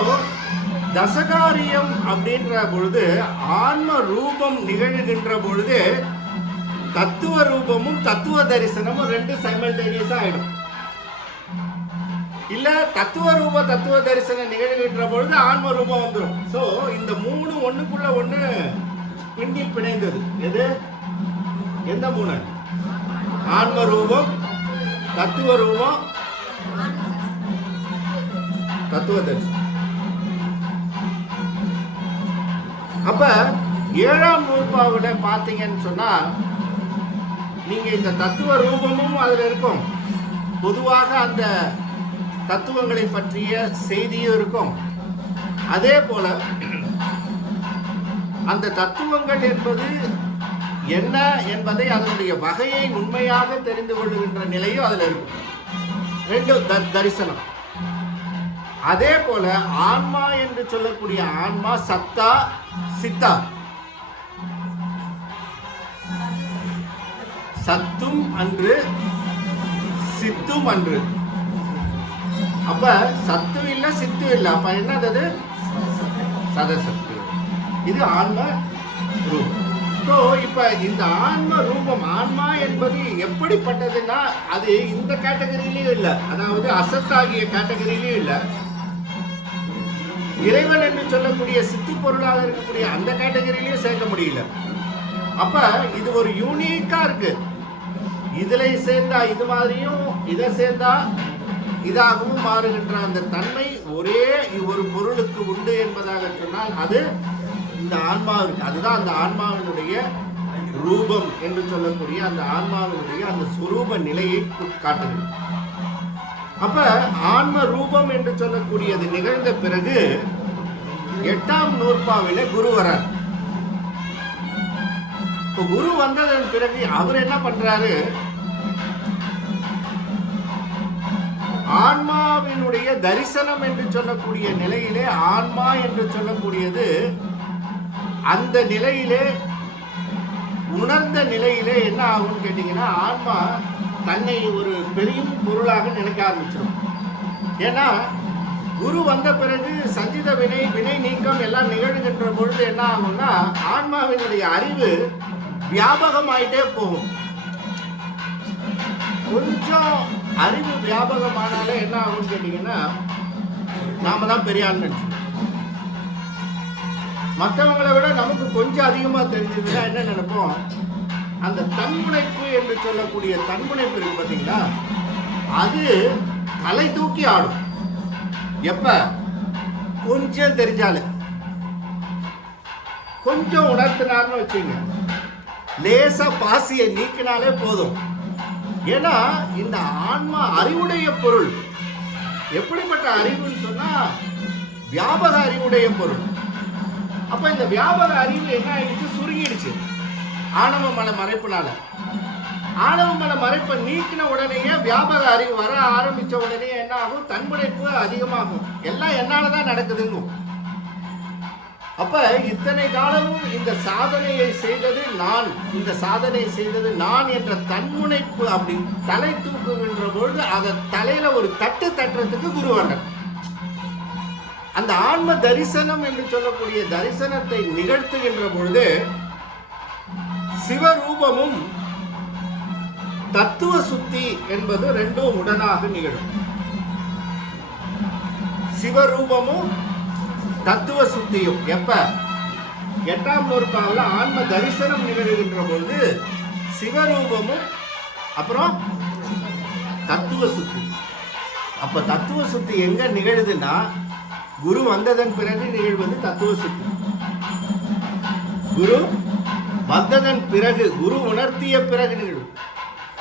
தசகாரியம் அப்படின்ற பொழுது ஆன்ம ரூபம் நிகழ்கின்ற பொழுது தத்துவ ரூபமும் தத்துவ தரிசனமும் 2 சைமல்டேனியஸா ஆயிடும். இல்ல தத்துவ ரூப தத்துவ தரிசனம் நிகழ்கின்ற பொழுது ஆன்ம ரூபம் வந்துடும். ஸோ இந்த 3 ஒண்ணுக்குள்ள ஒண்ணு பின்னி பிணைந்தது. எது? எந்த 3? ஆன்ம ரூபம், தத்துவ ரூபம், தத்துவ தரிசனம். அப்ப 7ஆம் நூற்பாவிட பார்த்தீங்கன்னு சொன்னா நீங்க இந்த தத்துவ ரூபமும் அதுல இருக்கும். பொதுவாக அந்த தத்துவங்களை பற்றிய செய்தியும் இருக்கும். அதே போல அந்த தத்துவங்கள் என்பது என்ன என்பதை அதனுடைய வகையை உண்மையாக தெரிந்து கொள்ளுகின்ற நிலையும் அதுல இருக்கும். 2 தரிசனம். அதே போல ஆன்மா என்று சொல்லக்கூடிய ஆன்மா சத்தா சித்தா, சத்தும் அன்று சித்தும் அன்று. அப்ப சத்து இல்ல சித்து இல்ல. அப்ப என்னது? சதசத்து. இது ஆன்ம ரூபம். ஸோ இப்ப இந்த ஆன்ம ரூபம், ஆன்மா என்பது எப்படிப்பட்டதுன்னா அது இந்த கேட்டகரியிலையும் இல்லை, அதாவது அசத்தாகிய கேட்டகரியிலையும் இல்லை, இறைவன் என்று சொல்லக்கூடிய சித்து பொருளாக இருக்கக்கூடிய அந்த கேட்டகரியிலையும் சேர்க்க முடியல. அப்ப இது ஒரு யூனிக்கா இருக்கு. இதுல சேர்ந்தா இது மாதிரியும் இதை சேர்ந்தா இதாகவும் மாறுகின்ற அந்த தன்மை ஒரே ஒரு பொருளுக்கு உண்டு என்பதாக சொன்னால் அது இந்த ஆன்மாவிற்கு. அதுதான் அந்த ஆன்மாவினுடைய ரூபம் என்று சொல்லக்கூடிய அந்த ஆன்மாவினுடைய அந்த சுரூப நிலையை காட்டுகிறது. அப்ப ஆன்ம ரூபம் என்று சொல்லக்கூடியது நிகழ்ந்த பிறகு 8ஆம் நூற்பாவில குரு வரார். இப்போ குரு வந்ததன் பிறகு அவர் என்ன பண்றாரு? ஆன்மாவினுடைய தரிசனம் என்று சொல்லக்கூடிய நிலையிலே ஆன்மா என்று சொல்லக்கூடியது அந்த நிலையிலே உணர்ந்த நிலையிலே என்ன ஆகும்னு கேட்டீங்கன்னா ஆன்மா தன்னை ஒரு பெரிய பொருளாக நினைக்க ஆரம்பிச்சிடும். ஏன்னா குரு வந்த பிறகு சஞ்சித வினை நீக்கம் எல்லாம் நிகழ்கின்ற பொழுது என்ன ஆகும்னா ஆன்மாவினுடைய அறிவு வியாபகமாயிட்டே போகும். கொஞ்சம் அறிவு வியாபகமானாலே என்ன ஆகும்னு கேட்டீங்கன்னா நாம தான் பெரிய ஆள் நினைச்சு, மற்றவங்களை விட நமக்கு கொஞ்சம் அதிகமா தெரிஞ்சதுன்னா என்ன நினைப்போம்? அந்த தன்முனைப்பு என்று சொல்லக்கூடிய தன்முனைப்பு இருக்கு பார்த்தீங்களா, அது தலை தூக்கி ஆடும். எப்ப? கொஞ்சம் தெரிஞ்சாலும், கொஞ்சம் உணர்த்தினார்னு வச்சுங்க, லேசா பாசியை நீக்கினாலே போதும். ஏன்னா இந்த ஆன்மா அறிவுடைய பொருள். எப்படிப்பட்ட அறிவுன்னு சொன்னா வியாபக அறிவுடைய பொருள். அப்ப இந்த வியாபக அறிவு என்ன ஆயிடுச்சு? சுருங்கிடுச்சு ஆணவ மன மறைப்புனால. ஆணவ மன மறைப்பை நீக்கின உடனேயே வியாபக அறிவு வர ஆரம்பிச்ச உடனே என்ன ஆகும்? தன்முனைப்பு அதிகமாகும். எல்லாம் என்னாலதான் நடக்குதுங்க. அப்ப இத்தனை காலமும் இந்த சாதனையை செய்தது நான், இந்த சாதனை செய்தது நான் என்ற தன்முனைப்பு அப்படி தலை தூக்குகின்ற பொழுது அதை தலையில ஒரு தட்டு தட்டுறதுக்கு குரு வர அந்த ஆன்ம தரிசனம் என்று சொல்லக்கூடிய தரிசனத்தை நிகழ்த்துகின்ற பொழுது சிவரூபமும் தத்துவ சுத்தி என்பது ரெண்டும் உடனாக நிகழும். சிவரூபமும் தத்துவ சுத்தியும் எப்ப? 8ஆம் நூற்பாவில் ஆன்ம தரிசனம் நிகழ்கின்ற பொழுது சிவரூபமும் அப்புறம் தத்துவ சுத்தி. அப்ப தத்துவ சுத்தி எங்க நிகழுதுன்னா குரு வந்ததன் பிறகு நிகழ்வது தத்துவ சுத்தி. குரு வந்ததன் பிறகு, குரு உணர்த்திய பிறகு நிகழும்.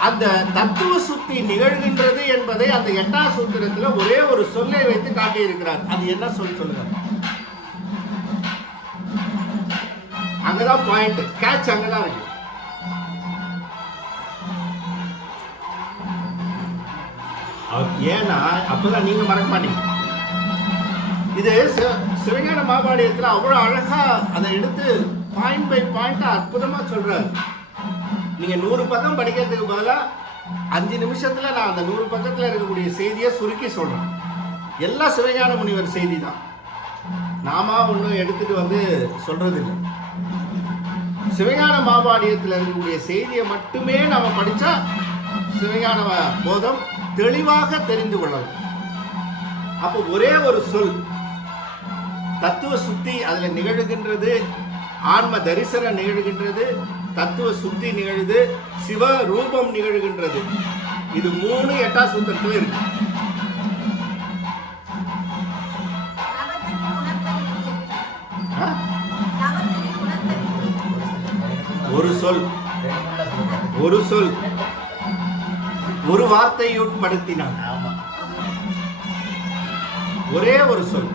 அந்த தத்துவ சுத்தி நிகழ்கின்றது என்பதை அந்த 8ஆம் சூத்திரத்தில் ஒரே ஒரு சொல்லை வைத்து காட்டியிருக்கிறார். அது என்ன சொல்லுங்க. அங்கதான் பாயிண்ட், கேட்ச் அங்கதான் இருக்கு. ஏன்னா அப்பதான் நீங்க மறக்க மாட்டீங்க. இது சிவஞான மாபாடியத்தில் அவ்வளவு அழகா அதை எடுத்து பாயிண்ட் பை பாயிண்ட் அற்புதமா சொல்றாரு. நீங்க 100 பக்கம் படிக்கிறதுக்கு பதிலாக 5 நிமிஷத்துல நான் அந்த 100 பக்கத்துல இருக்கக்கூடிய செய்தியை சுருக்கி சொல்றேன். எல்லாம் சிவஞான முனிவர் செய்தி தான், நாம ஒன்றும் எடுத்துட்டு வந்து சொல்றது இல்லை. சிவஞான மாபாடியத்தில் இருக்கக்கூடிய செய்தியை மட்டுமே நாம படிச்சா சிவஞான போதம் தெளிவாக தெரிந்து கொள்ளலாம். அப்போ ஒரே ஒரு சொல் தத்துவ சுத்தி அதுல நிகழ்கின்றது, ஆன்ம தரிசனம் நிகழ்கின்றது, தத்துவ சுத்தி நிகழுது, சிவ ரூபம் நிகழ்கின்றது. இது 3 8ஆம் சூத்திரத்தில் இருக்கு. ஒரு சொல் ஒரு வார்த்தையை உட்படுத்தினான். ஒரே ஒரு சொல்.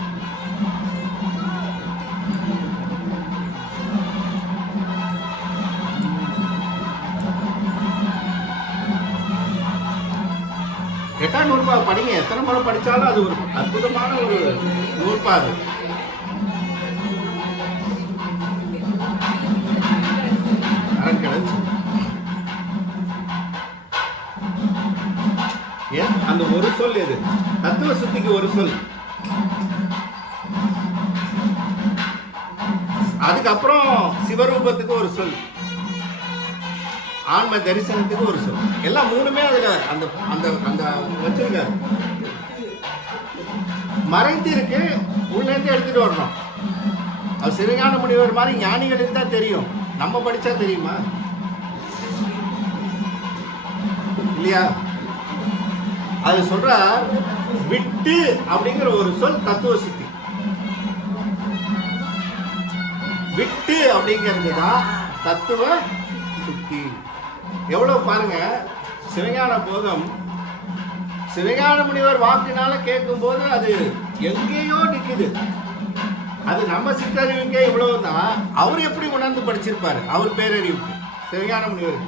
எட்டாம் நூற்பா படிங்க, எத்தனை முறை படிச்சாலும் அது ஒரு அற்புதமான ஒரு நூற்பாது. ஏன் அந்த ஒரு சொல் எது? தத்துவ சுத்திக்கு ஒரு சொல், அதுக்கப்புறம் சிவரூபத்துக்கு ஒரு சொல், ஆன்ம தரிசனத்துக்கு ஒரு சொல். எல்லாம் 3மே அதுல அந்த அந்த அந்த வச்சிருக்க மறைந்து இருக்கு, உள்ள இருந்து எடுத்துட்டு வரணும். அது சிவஞான முனிவர் மாதிரி ஞானிகளுக்கு தான் தெரியும், நம்ம படிச்சா தெரியுமா? இல்லையா? அது சொல்ற விட்டு அப்படிங்கிற ஒரு சொல் தத்துவ சுத்தி. விட்டு அப்படிங்கிறது தான் தத்துவ சுத்தி. எவ்வளவு பாருங்க, சிவஞான போதம் சிவஞான முனிவர் வாக்கினால கேட்கும் போது அது எங்கேயோ நிக்குது. அது நம்ம சிற்றறிவுக்கே இவ்வளவுதான். அவர் எப்படி உணர்ந்து படிச்சிருப்பாரு? அவர் பேரறிவுக்கு, சிவஞான முனிவர்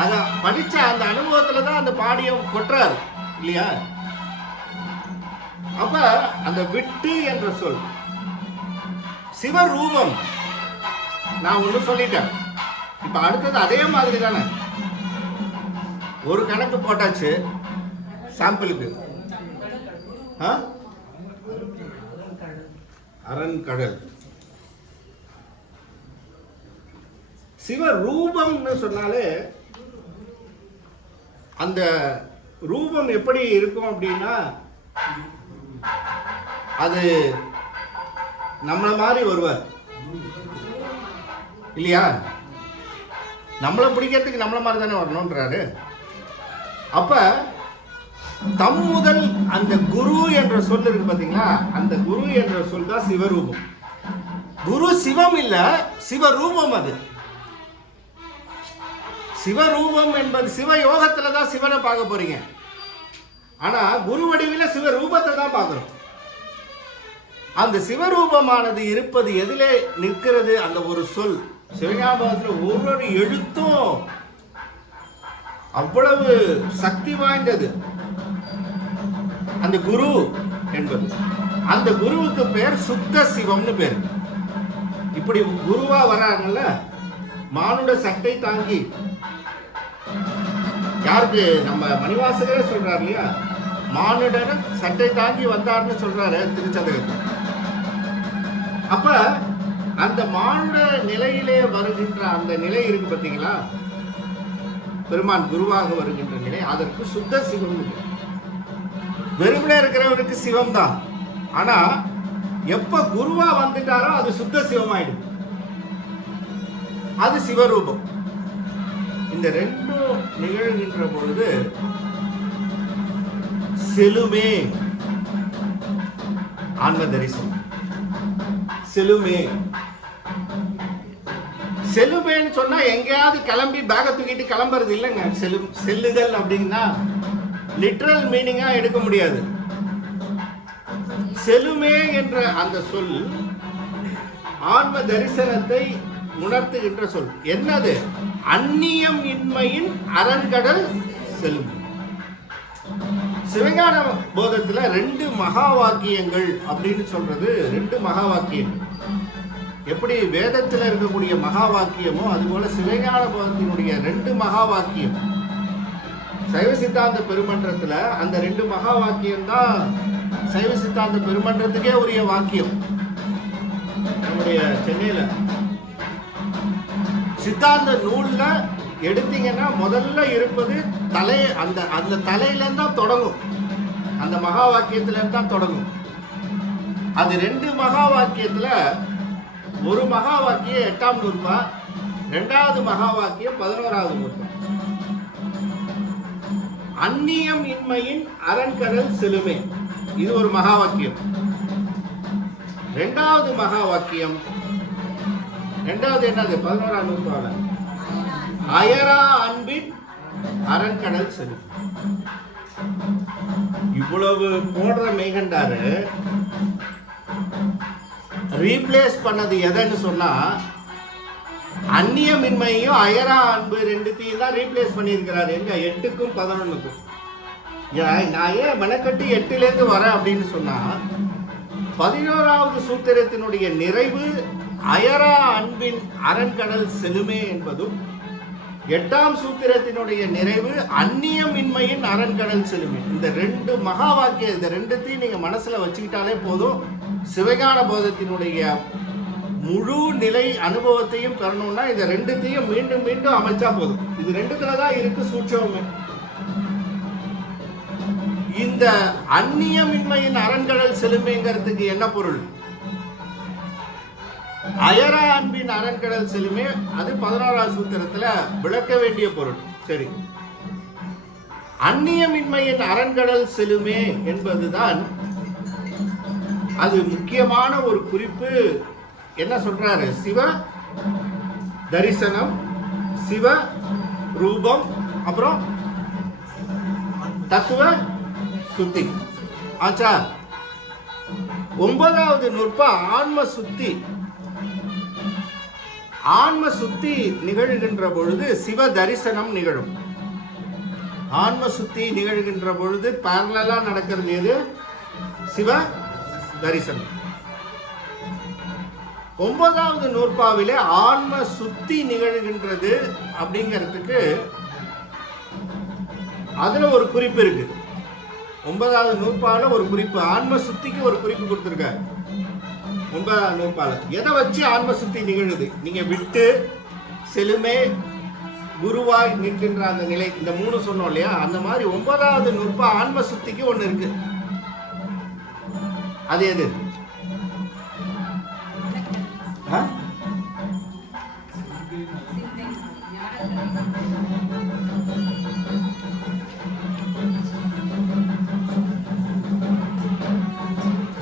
அத படிச்ச அந்த அனுபவத்துல தான் அந்த பாடியம் கொட்டுறாரு இல்லையா? அப்ப அந்த விட்டு என்ற சொல் சிவரூபம். நான் ஒண்ணு சொல்லிட்டேன், இப்ப அடுத்தது அதே மாதிரி தானே. ஒரு கணக்கு போட்டாச்சு சாம்பிளுக்கு. அரண்கடல் சிவரூபம்னு சொன்னாலே அந்த ரூபம் எப்படி இருக்கும் அப்படின்னா, அது நம்மள மாதிரி வருவார் இல்லையா? நம்மளை பிடிக்கிறதுக்கு நம்மள மாதிரி தானே வரணும்ன்றாரு. அப்ப தம் முதல் அந்த குரு என்ற சொல் இருக்கு பாத்தீங்களா, அந்த குரு என்ற சொல் தான் சிவரூபம். குரு சிவம் இல்ல, சிவரூபம். அது சிவரூபம் என்பது சிவ யோகத்துல தான் சிவனை பார்க்க போறீங்க. ஆனா குரு வடிவில சிவரூபத்தை தான் பார்க்கிறோம். அந்த சிவரூபமானது இருப்பது எதிலே நிற்கிறது? அந்த ஒரு சொல். சிவஞானத்துல ஒவ்வொரு எழுத்தும் அவ்வளவு சக்தி வாய்ந்தது. அந்த குரு என்பது, அந்த குருவுக்கு பேர் சுத்த சிவம்னு பேர். இப்படி குருவா வராங்கல்ல, மானுட சட்டை தாங்கி, யாருக்கு நம்ம மணிவாசகரே சொல்றாரு இல்லையா, மானுடர் சட்டை தாங்கி வந்தார்னு சொல்றாரு திருச்சதகத்தில். அப்ப அந்த மானுட நிலையிலே வருகின்ற அந்த நிலை இருக்கு பார்த்தீங்களா, பெருமான் குருவாக வருகின்ற நிலை, அதற்கு சுத்த சிவம். வெறுமனே இருக்கிறவருக்கு சிவம் தான். ஆனா எப்ப குருவா வந்துட்டாரோ அது சுத்த சிவமாயிடுது, அது சிவரூபம். இந்த ரெண்டும் நிகழ்கின்ற பொழுது செலுமே ஆன்ம தரிசனம். செலுமே செல்லுமேன்னு சொன்னா எங்கேயாவது கிளம்பி பேக தூக்கிட்டு கிளம்புறது இல்லைங்க. செல்லுதல் அப்படின்னா லிட்ரல் மீனிங்கா எடுக்க முடியாது. செலுமே என்ற அந்த சொல் ஆன்ம தரிசனத்தை உணர்த்துகின்ற சொல். என்னது? அந்நியம் இன்மையின் அரண்கடல் செலுமே. சிவஞான போதத்துல 2 மகா வாக்கியங்கள் அப்படின்னு சொல்றது 2 மகா வாக்கியங்கள். எப்படி வேதத்தில் இருக்கக்கூடிய மகா வாக்கியமோ அதுபோல சிவஞான போதத்தினுடைய 2 மகா வாக்கியம். சைவ சித்தாந்த பெருமன்றத்துல அந்த 2 மகா வாக்கியம் தான் சைவ சித்தாந்த பெருமன்றத்துக்கே உரிய வாக்கியம். நம்முடைய சென்னையில சித்தாந்த நூல்ல எடுத்தீங்கன்னா முதல்ல இருப்பது தலை. அந்த தலையில தான் தொடங்கும், அந்த மகா வாக்கியத்துல தான் தொடங்கும். அது 2 மகா வாக்கியத்துல ஒரு மகா வாக்கியம் 8ஆம் நூற்பா, 2வது மகா வாக்கியம் 11வது நூற்பா. அந்நியம் இன்மையின் அரண்கடல் செலுமே, இது ஒரு மகா வாக்கியம். 2வது மகா வாக்கியம், 2வது என்னது? 11ஆம் நூற்பால அயரா அன்பின் அரண்கடல் செலுமே. இவ்வளவு போடுற மேகண்டாரு ரீப்ளேஸ் பண்ணது எதைன்னு சொன்னா அந்நியமின்மையும் அயரா அன்பு 2த்தையும் தான் ரீப்ளேஸ் பண்ணியிருக்கிறாரு. எங்க 8க்கும் 11க்கும். நான் ஏன் மெனக்கட்டி 8லேருந்து வரேன் அப்படின்னு சொன்னா 11வது சூத்திரத்தினுடைய நிறைவு அயரா அன்பின் அரண்கடல் செலுமே என்பதும் 8ஆம் சூத்திரத்தினுடைய நிறைவு அந்நியமின்மையின் அரண்கடல் செலுமே. இந்த 2 மகா வாக்கியம், இந்த 2த்தையும் நீங்க மனசுல வச்சுக்கிட்டாலே போதும். சிவஞான போதத்தினுடைய முழு நிலை அனுபவத்தையும் பெறணும்னா இந்த 2த்தையும் மீண்டும் மீண்டும் அமைச்சா போதும். இது 2த்துல தான் இருக்கு சூட்சமே. இந்த அந்நியமின்மையின் அரண்கடல் செலுமைங்கிறதுக்கு என்ன பொருள்? அயரா அன்பின் அரண்கடல் செலுமே, அது 11வது சூத்திரத்துல விளக்க வேண்டிய பொருள். சரி, அந்நியமின்மையின் அரண்கடல் செலுமே என்பதுதான் அது முக்கியமான ஒரு குறிப்பு. என்ன சொல்றாரு? சிவ தரிசனம், சிவ ரூபம், அப்புறம் தத்துவ சுத்தி. ஆச்சா, 9வது நூற்பா ஆன்ம சுத்தி. ஆன்ம சுத்தி நிகழ்கின்ற பொழுது சிவ தரிசனம் நிகழும். ஆன்ம சுத்தி நிகழ்கின்ற பொழுது parallel-ஆ நடக்கிறது எது? சிவ தரிசனம். 9வது நூற்பாவிலே ஆன்ம சுத்தி நிகழ்கின்றது அப்படிங்கிறதுக்கு அதுல ஒரு குறிப்பு இருக்கு. 9வது நூற்பால ஒரு குறிப்பு, ஆன்ம சுத்திக்கு ஒரு குறிப்பு கொடுத்திருக்காரு. 9வது நூற்பால எதை வச்சு ஆன்ம சுத்தி நிகழுது? நீங்க விட்டு செலுமே குருவாய் நிற்கின்ற அந்த நிலை, இந்த 3 சொன்னோம் இல்லையா? அந்த மாதிரி 9வது நூற்பா ஆன்ம சுத்திக்கு ஒண்ணு இருக்கு. அது எது?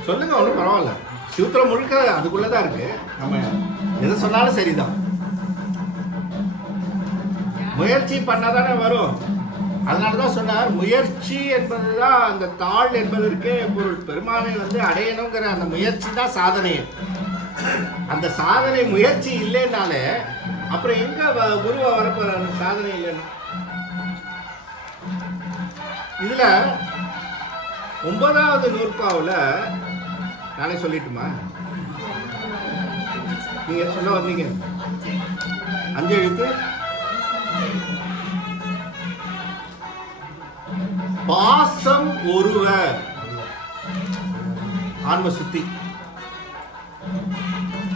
சொல்லுங்க, ஒன்றும் பரவாயில்ல. சூத்திரம் முழுக்க அதுக்குள்ளதான் இருக்கு. நம்ம எதை சொன்னாலும் சரிதான். முயற்சி பண்ணாதானே வரும். அதனாலதான் சொன்னார், முயற்சி என்பதுதான் அந்த தாழ் என்பதற்கே பொருள். பெருமானை அடையணுங்கிற அந்த முயற்சி தான் சாதனை. அந்த சாதனை முயற்சி இல்லைன்னாலே அப்புறம் எங்க குருவா வரப்போற? சாதனை இல்லைன்னா இதுல 9வது நூற்பாவுல நானே சொல்லிட்டுமா? நீங்க சொல்ல வந்தீங்க 5 எழுத்து. பாசம் ஒருவர் ஆன்ம சுத்தி.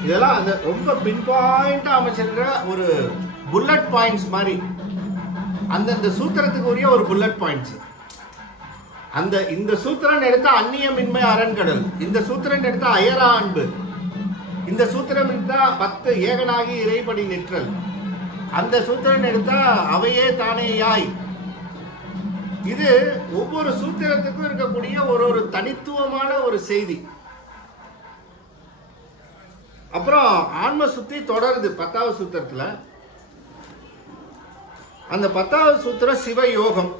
இதெல்லாம் அந்த ரொம்ப பின் பாயிண்டா அமைச்சிருக்கிற ஒரு புல்லட் பாயிண்ட்ஸ் மாதிரி, அந்தந்த சூத்திரத்துக்கு உரிய ஒரு புல்லட் பாயிண்ட்ஸ். இந்த சூத்திரன் எடுத்தா அந்நியமின்மை அரண்கடல், இந்த சூத்திரன் எடுத்தா அயரா அன்பு, இந்த சூத்திரம் எடுத்தா 10 ஏகனாகி இறைப்படி நிற்றல், அந்த சூத்திரன் எடுத்தா அவையே தானே யாய். இது ஒவ்வொரு சூத்திரத்துக்கும் இருக்கக்கூடிய ஒரு தனித்துவமான ஒரு செய்தி. அப்புறம் ஆன்ம சுத்தி தொடருது 10வது சூத்திரத்துல. அந்த 10வது சூத்திரம் சிவயோகம்,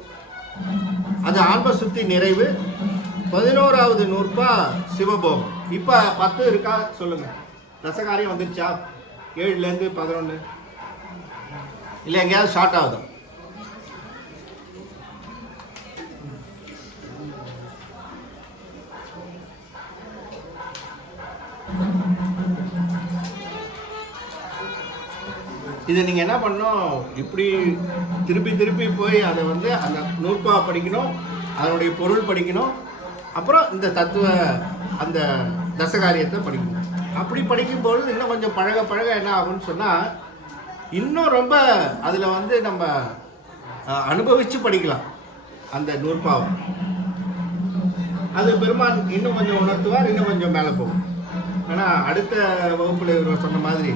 அது ஆன்ம சுத்தி நிறைவு. 11வது நூற்பா சிவபோகம். இப்ப 10 இருக்கா சொல்லுங்க? ரசகாரியம் வந்துருச்சா? 7லேருந்து 11 இல்லை எங்கேயாவது ஷார்ட் ஆகுது? இதை நீங்கள் என்ன பண்ணணும், இப்படி திருப்பி போய் அதை வந்து அந்த நூற்பா படிக்கணும், அதனுடைய பொருள் படிக்கணும், அப்புறம் இந்த தத்துவ அந்த தசகாரியத்தை படிக்கணும். அப்படி படிக்கும்போது இன்னும் கொஞ்சம் பழக என்ன ஆகும்னு சொன்னால், இன்னும் ரொம்ப அதில் வந்து நம்ம அனுபவித்து படிக்கலாம் அந்த நூற்பாவை. அது பெருமான் இன்னும் கொஞ்சம் உணர்த்துவார், இன்னும் கொஞ்சம் மேலே போகும். ஆனால் அடுத்த வகுப்பில் இவர் சொன்ன மாதிரி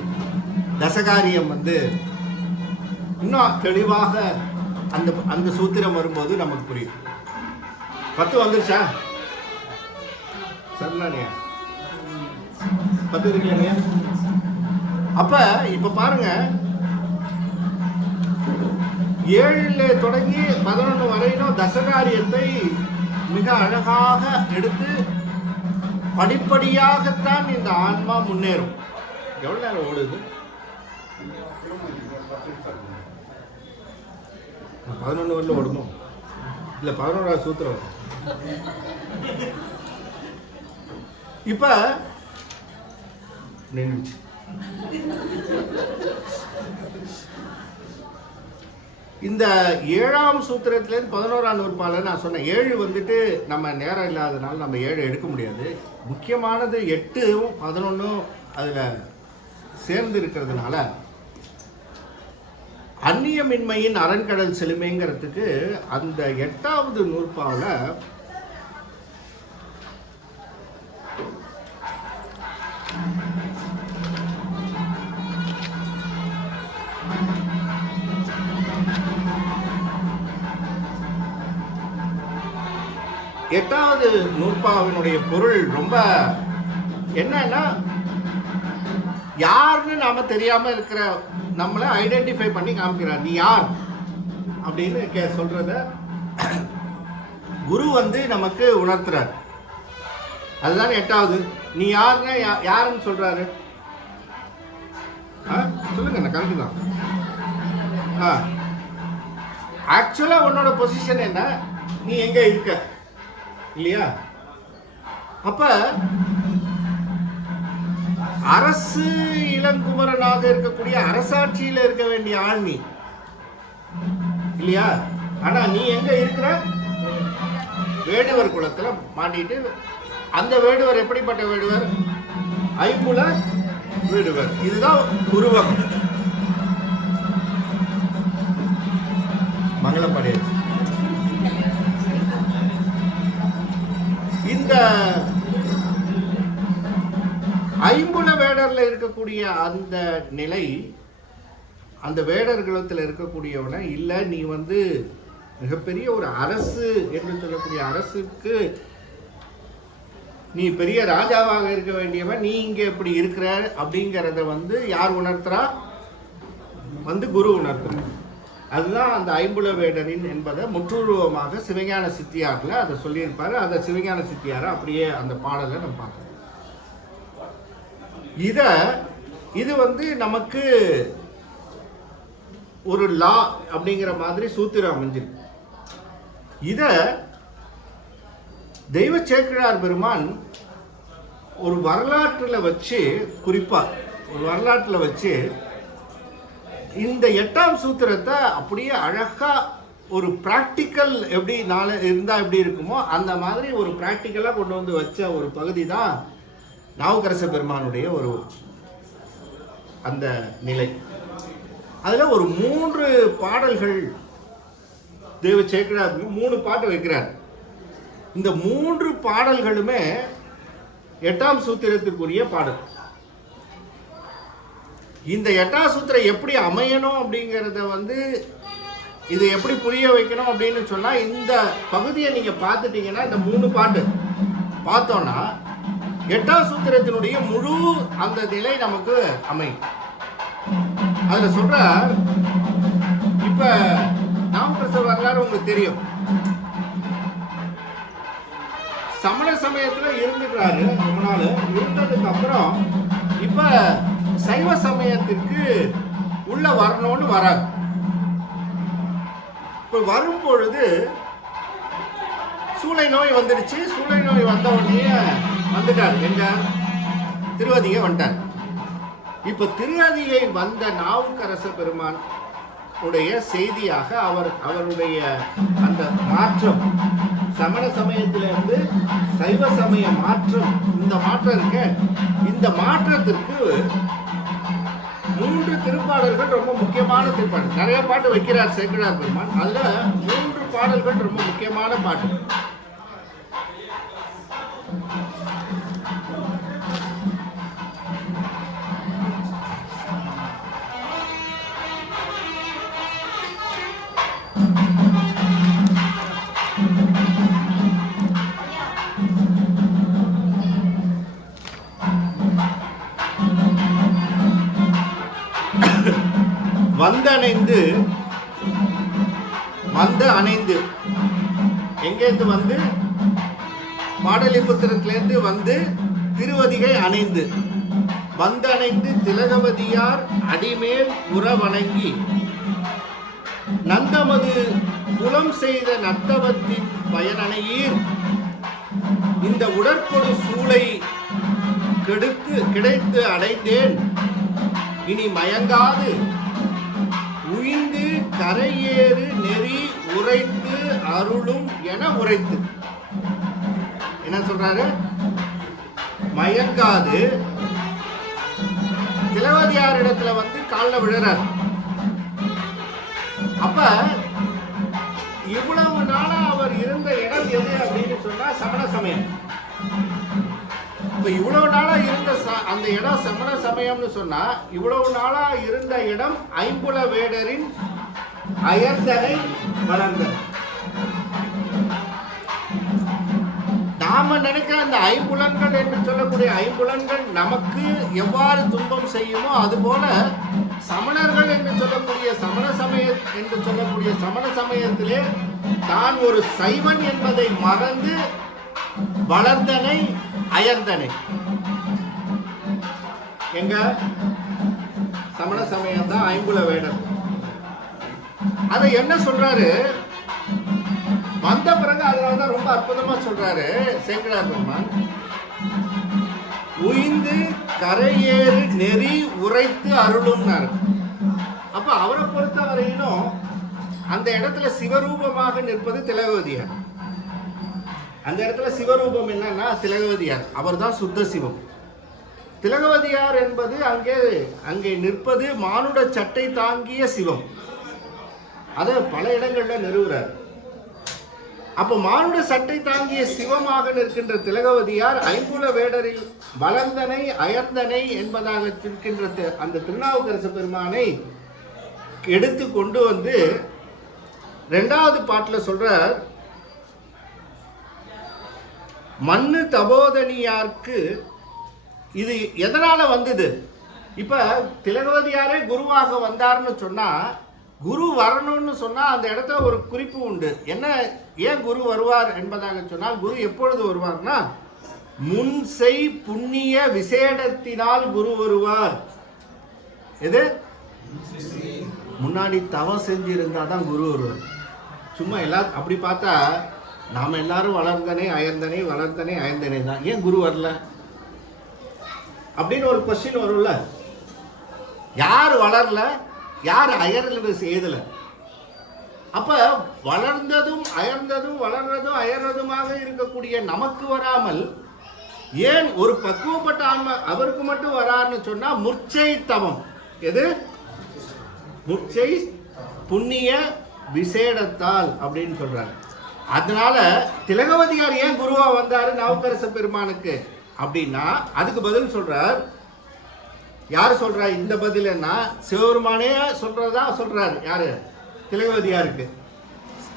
தசகாரியம் வந்து இன்னும் தெளிவாக அந்த சூத்திரம் வரும்போது நமக்கு புரியும். 10 வந்துருச்சா? சரிண்ணா, 10 இருக்குல்லைங்க? அப்ப இப்ப பாருங்க, 7 தொடங்கி 11 வரையிலும் தசகாரியத்தை மிக அழகாக எடுத்து படிப்படியாகத்தான் இந்த ஆன்மா முன்னேறும். எவ்வளவு நேரம் ஓடுது? 11 வரல ஓடுமோ? இல்ல 11வது சூத்திரம். இப்ப இந்த 7ஆம் சூத்திரத்திலேருந்து 11ஆம் நூற்பால நான் சொன்னேன். 7 வந்துட்டு நம்ம நேரம் இல்லாதனால நம்ம 7 எடுக்க முடியாது. முக்கியமானது 8ம் 11ம் அதில் சேர்ந்து இருக்கிறதுனால அந்நியமின்மையின் அரண்கடல் செழுமைங்கிறதுக்கு அந்த 8வது நூற்பாவில் எட்டாவது நூற்பாவினுடைய பொருள் ரொம்ப என்னன்னா, யாருன்னு நாம தெரியாம இருக்கிற நம்மளை ஐடென்டிஃபை பண்ணி காமிக்கிறார். நீ யார் அப்படின்னு சொல்றத குரு வந்து நமக்கு உணர்த்துறார். அதுதான் 8வது. நீ யாருன்னு யாருன்னு சொல்றாரு? சொல்லுங்க, என்ன கரெக்டு தான். ஆக்சுவலா உன்னோட பொசிஷன் என்ன, நீ எங்க இருக்க இல்லையா? அப்ப அரசு இளங்குமரனாக இருக்கக்கூடிய அரசாட்சியில இருக்க வேண்டிய ஆள் நீ இல்லையா? ஆனா நீ எங்க இருக்கிற? வேடுவர் குலத்துல மாட்டிட்டு. அந்த வேடுவர் எப்படிப்பட்ட வேடுவர்? ஐம்புல வேடுவர். இதுதான் உருவம். மங்களப்படையாச்சு. இந்த ஐம்புல வேடர்ல இருக்கக்கூடிய அந்த நிலை, அந்த வேடர் குலத்தில் இருக்கக்கூடியவன இல்ல, நீ வந்து மிகப்பெரிய ஒரு அரசு என்று சொல்லக்கூடிய அரசுக்கு நீ பெரிய ராஜாவாக இருக்க வேண்டியவன், நீ இங்க எப்படி இருக்கிற அப்படிங்கிறத வந்து யார் உணர்த்துறா? வந்து குரு உணர்த்துற. அதுதான் அந்த ஐம்புல வேடரின் என்பதை முற்றுருவமாக சிவஞான சித்தியார்ல அதை சொல்லியிருப்பாரு. அந்த சிவஞான சித்தியார அப்படியே அந்த பாடலை நம்ம பார்க்கணும். இது வந்து நமக்கு ஒரு லா அப்படிங்கிற மாதிரி சூத்திரம் அமைஞ்சிருக்கு. இத தெய்வ சேக்கிழார் பெருமான் ஒரு வரலாற்றுல வச்சு, குறிப்பா ஒரு வரலாற்றுல வச்சு இந்த 8ஆம் சூத்திரத்தை அப்படியே அழகா ஒரு பிராக்டிக்கல் எப்படி இருந்தா எப்படி இருக்குமோ அந்த மாதிரி ஒரு பிராக்டிக்கலா கொண்டு வந்து வச்ச ஒரு பகுதி தான் நாவுக்கரச பெருமானுடைய ஒரு அந்த நிலை. அதில் ஒரு 3 பாடல்கள் தேவ சேக்கிழார் 3 பாட்டு வைக்கிறார். இந்த 3 பாடல்களுமே 8ஆம் சூத்திரத்திற்குரிய பாடல். இந்த 8ஆம் சூத்திரம் எப்படி அமையணும் அப்படிங்கிறத இது எப்படி புரிய வைக்கணும் அப்படின்னு சொன்னால், இந்த பகுதியை நீங்கள் பார்த்துட்டீங்கன்னா, இந்த 3 பாட்டு பார்த்தோன்னா 8ஆம் சூத்திரத்தினுடைய முழு அந்த நிலை நமக்கு அமையும். அதில் சொல்ற இப்போ நாமக்கரசர் வரலாறு உங்களுக்கு தெரியும். சமண சமயத்தில் இருந்துக்கிறாரு ரொம்ப நாள். இருந்ததுக்கு அப்புறம் இப்போ சைவ சமயத்திற்கு உள்ள வரணும்னு வராது. இப்போ வரும் பொழுது சூளை நோய் வந்துடுச்சு. சூளை நோய் வந்த உடனே வந்துட்டார். எங்க திருவதிகை வந்துட்டார். இப்போ திருவதிகை வந்த நாவுக்கரச பெருமான் உடைய செய்தியாக அவருடைய அந்த மாற்றம், சமண சமயத்திலிருந்து சைவ சமய மாற்றம், இந்த மாற்றம் இருக்க, இந்த மாற்றத்திற்கு 3 திருப்பாடல்கள் ரொம்ப முக்கியமான திருப்பாடல். நிறைய பாட்டு வைக்கிறார் சேக்கிழார் பெருமான். அதுல 3 பாடல்கள் ரொம்ப முக்கியமான பாட்டு. வந்த அணைந்து எங்கேருந்து பாடலிபுத்திரத்திலேருந்து திருவதிகை அணைந்து வந்தணைந்து திலகவதியார் அடிமேல் புறவணங்கி நந்தமது குலம் செய்த நத்தவத்தின் பயனணையீர் இந்த உடற்கொடு சூளை கிடைத்து அடைந்தேன் இனி மயங்காது உயிந்து கரையேறு நெறி உரைத்து அருளும் என உரைத்து. என்ன சொல்றாரு? மயங்காது திலகவதியார் இடத்துல காலில் விழுறார். அப்ப இவ்வளவு நாளா அவர் இருந்த இடம் எது அப்படின்னு சொன்னா சமண சமயம். இப்ப இவ்வளவு நாளா இருந்த அந்த இடம் சமண சமயம்னு சொன்னா, இவ்வளவு நாளா இருந்த இடம் ஐம்புல வேடரின் அயர்ந்தனை வளர்ந்தனை. நாம நினைக்கிற அந்த ஐம்புலன்கள் என்று சொல்லக்கூடிய ஐம்புலன்கள் நமக்கு எவ்வாறு துன்பம் செய்யுமோ அதுபோல சமணர்கள் என்று சொல்லக்கூடிய சமண சமயத்திலே தான் ஒரு சைவன் என்பதை மறந்து வளர்ந்தனை அயர்ந்தனை. எங்க சமண சமயம் தான் ஐம்புல வேடர். அதை என்ன சொல்றாரு வந்த பிறகு? அதனாலதான் ரொம்ப அற்புதமா சொல்றாரு சேக்கிழார் பெருமான், உயிந்து கரையேறு நெறி உரைத்து அருளும்னாரு. அப்ப அவரை பொறுத்த வரையிலும் அந்த இடத்துல சிவரூபமாக நிற்பது திலகவதியார். அந்த இடத்துல சிவரூபம் என்னன்னா திலகவதியார். அவர் தான் சுத்த சிவம். திலகவதியார் என்பது அங்கே நிற்பது மானுட சட்டை தாங்கிய சிவம். அதை பல இடங்கள்ல நிறுவுறார். அப்போ மானுட சட்டை தாங்கிய சிவமாக நிற்கின்ற திலகவதியார் ஐம்புல வேடரில் வளர்ந்தனை அயர்ந்தனை என்பதாக இருக்கின்ற அந்த திருநாவுக்கரசு பெருமானை எடுத்து கொண்டு 2வது பாட்டுல சொல்றார், மண்ணு தபோதனியார்க்கு. இது எதனால வந்தது? இப்ப திலகவதியாரே குருவாக வந்தார்னு சொன்னா, குரு வரணும்னு சொன்னா அந்த இடத்துல ஒரு குறிப்பு உண்டு. என்ன, ஏன் குரு வருவார் என்பதாக சொன்னால், குரு எப்பொழுது வருவார்னா முன்செய் புண்ணிய விசேடத்தினால் குரு வருவார். எது? முன்னாடி தவம் செஞ்சு இருந்தாதான் குரு வருவார். சும்மா அப்படி பார்த்தா நாம எல்லாரும் வளர்ந்தனே அயர்ந்தனே வளர்ந்தனே அயர்ந்தனே தான். ஏன் குரு வரல அப்படின்னு ஒரு கொஸ்டின் வரும்ல. யார் வளரல, யார் அயர்ல செய்தல? அப்ப வளர்ந்ததும் அயர்ந்ததும் வளர்றதும் அயர்றதுமாக இருக்கக்கூடிய நமக்கு வராமல் ஏன் ஒரு பக்குவப்பட்ட ஆன்மா அவருக்கு மட்டும் வராருன்னு சொன்னா, முர்ச்சை தவம். எது? முர்ச்சை புண்ணிய விசேடத்தால் அப்படின்னு சொல்றாங்க. அதனால திலகவதியார் ஏன் குருவா வந்தாரு நாவுக்கரச பெருமானுக்கு அப்படின்னா அதுக்கு பதில் சொல்றார். யாரு சொல்றா இந்த பதில்னா? சிவபெருமானே சொல்றதா சொல்றாரு. யாரு? திலகவதியாருக்கு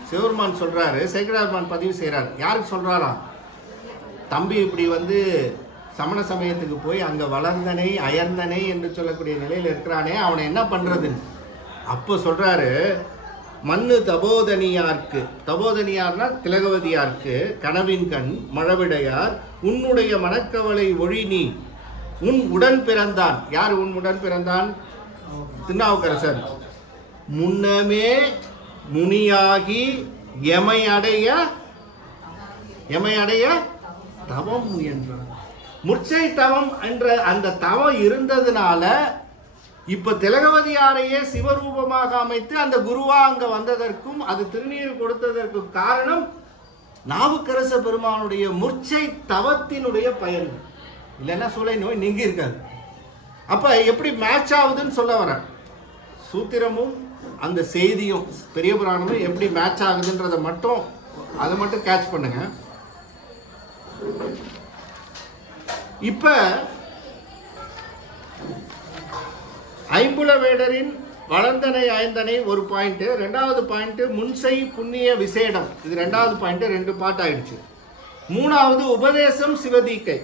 சிவபெருமான் சொல்றாரு. சேக்கிழார்மான் பதிவு செய்யறாரு. யாருக்கு சொல்றாரா? தம்பி இப்படி சமண சமயத்துக்கு போய் அங்க வளர்ந்தனை அயர்ந்தனை என்று சொல்லக்கூடிய நிலையில் இருக்கிறானே, அவனை என்ன பண்றதுன்னு அப்போ சொல்றாரு. மண்ணு தபோதனியார்க்கு, தபோதனியார்னா திலகவதியார்க்கு கனவின் கண் மழவிடையார் உன்னுடைய மனக்கவலை ஒழி நீ உன் உடன் பிறந்தான். யார் உன் உடன் பிறந்தான்? திருநாவுக்கரசர். முன்னமே முனியாகி எமையடைய தவம் முயன்றான். முர்ச்சை தவம் என்ற அந்த தவம் இருந்ததுனால இப்ப திலகவதியாரையே சிவரூபமாக அமைத்து அந்த குருவா அங்க வந்ததற்கும் அது திருநீர் கொடுத்ததற்கும் காரணம் நாவுக்கரச பெருமானுடைய முர்ச்சை தவத்தினுடைய பயன். இல்லைன்னா சூளை நோய் நீங்கி இருக்காது. அப்ப எப்படி மேட்ச் ஆகுதுன்னு சொல்ல வர சூத்திரமும் அந்த செய்தியும் பெரிய புராணமும் எப்படி மேட்ச் ஆகுதுன்றதை மட்டும் அதை மட்டும் கேட்ச் பண்ணுங்க. இப்ப ஐம்புல வேடரின் வளர்ந்தனை அயந்தனை ஒரு பாயிண்ட். ரெண்டாவது பாயிண்ட் முன்சை புண்ணிய விசேடம். இது ரெண்டாவது பாயிண்ட். 2 பாட்டு ஆயிடுச்சு. மூணாவது உபதேசம் சிவதீக்கை.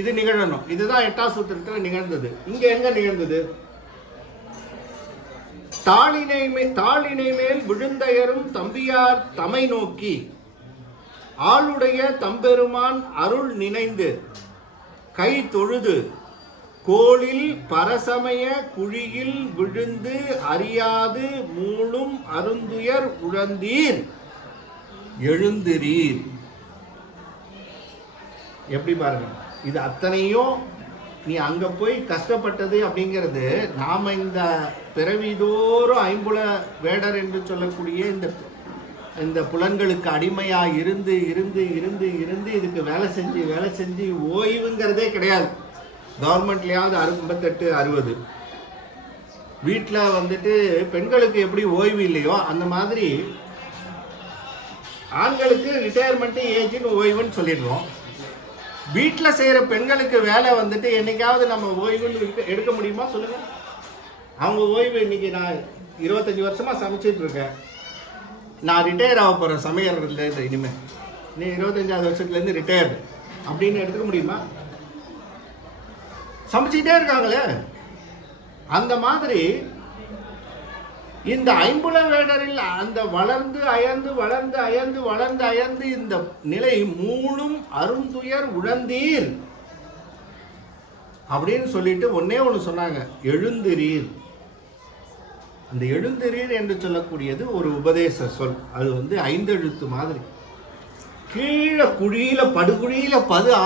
இது நிகழணும். இதுதான் 8ஆம் சூத்திரத்தில் நிகழ்ந்தது. இங்க எங்க நிகழ்ந்தது? தாளினை மேல் விழுந்தயரும் தம்பியார் தமை நோக்கி ஆளுடைய தம்பெருமான் அருள் நினைந்து கை தொழுது கோளில் பரசமய குழியில் விழுந்து அறியாது மூளும் அருந்துயர் உழந்தீர் எழுந்திரீர். எப்படி பாருங்க, இது அத்தனையும் நீ அங்க போய் கஷ்டப்பட்டது அப்படிங்கிறது நாம இந்த பிறவிதோறும் ஐம்புல வேடர் என்று சொல்லக்கூடிய இந்த புலன்களுக்கு அடிமையா இருந்து இருந்து இருந்து இருந்து இதுக்கு வேலை செஞ்சு ஓய்வுங்கிறதே கிடையாது. கவர்மெண்ட்லயாவது 58 60 வீட்டில் பெண்களுக்கு எப்படி ஓய்வு இல்லையோ அந்த மாதிரி ஆண்களுக்கு ரிட்டையர்மெண்ட் ஏஜ்னு ஓய்வுன்னு சொல்லிடுறோம். வீட்டில் செய்கிற பெண்களுக்கு வேலை என்னைக்காவது நம்ம ஓய்வுன்னு எடுக்க முடியுமா சொல்லுங்க? அவங்க ஓய்வு இன்னைக்கு நான் 25 வருஷமா சமைச்சிட்டு இருக்கேன், நான் ரிட்டையர் ஆக போகிறேன் சமையல்லேருந்து, இனிமேல் நீ 25வது வருஷத்துலேருந்து ரிட்டையர்டு அப்படின்னு எடுத்துக்க முடியுமா? சமைச்சிக்கிட்டே இருக்காங்களே. அந்த மாதிரி இந்த ஐம்புல வேடரில் அந்த வளர்ந்து அயர்ந்து இந்த நிலை மூளும் அருந்துயர் உழந்தீர் அப்படின்னு சொல்லிட்டு ஒன்னே ஒன்று சொன்னாங்க, எழுந்திரீர். அந்த எழுந்திரீர் என்று சொல்லக்கூடியது ஒரு உபதேச சொல். அது 5 எழுத்து மாதிரி. கீழே குழியில படுகுழியில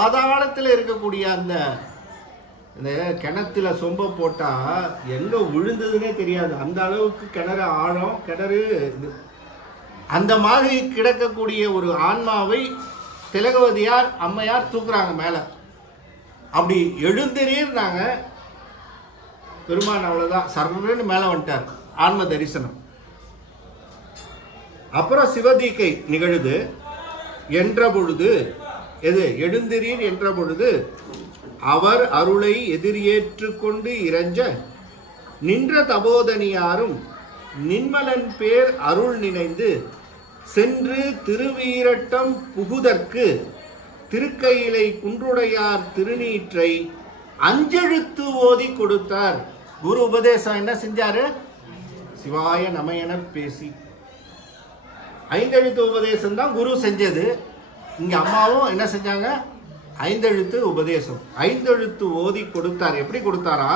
ஆதாளத்தில் இருக்கக்கூடிய அந்த கிணத்துல சொம்ப போட்டா எங்க விழுந்ததுன்னே தெரியாது. அந்த அளவுக்கு கிணறு ஆழம், கிணறு அந்த மாதிரி கிடக்கக்கூடிய ஒரு ஆன்மாவை திலகவதியார் அம்மையார் தூக்குறாங்க மேல. அப்படி எழுந்திரீர்னாங்க. பெருமான் அவ்வளவுதான் சர்வன்னு மேல வந்துட்டார். ஆன்ம தரிசனம். அப்புறம் சிவதீக்கை நிகழுது. என்ற பொழுது எது? எழுந்திரீர் என்ற பொழுது அவர் அருளை எதிரேற்று கொண்டு இறைஞ்ச நின்ற தபோதனியாரும் நின்மலன் பேர் அருள் நினைந்து சென்று திருவீரட்டம் புகுதற்கு திருக்கையிலை குன்றுடையார் திருநீற்றை 5 எழுத்து ஓதி கொடுத்தார். குரு உபதேசம் என்ன செஞ்சாரு? சிவாய நமயன பேசி 5 எழுத்து உபதேசம் தான் குரு செஞ்சது. இங்க அம்மாவும் என்ன செஞ்சாங்க? 5 எழுத்து உபதேசம். 5 எழுத்து ஓதி கொடுத்தார். எப்படி கொடுத்தாரா?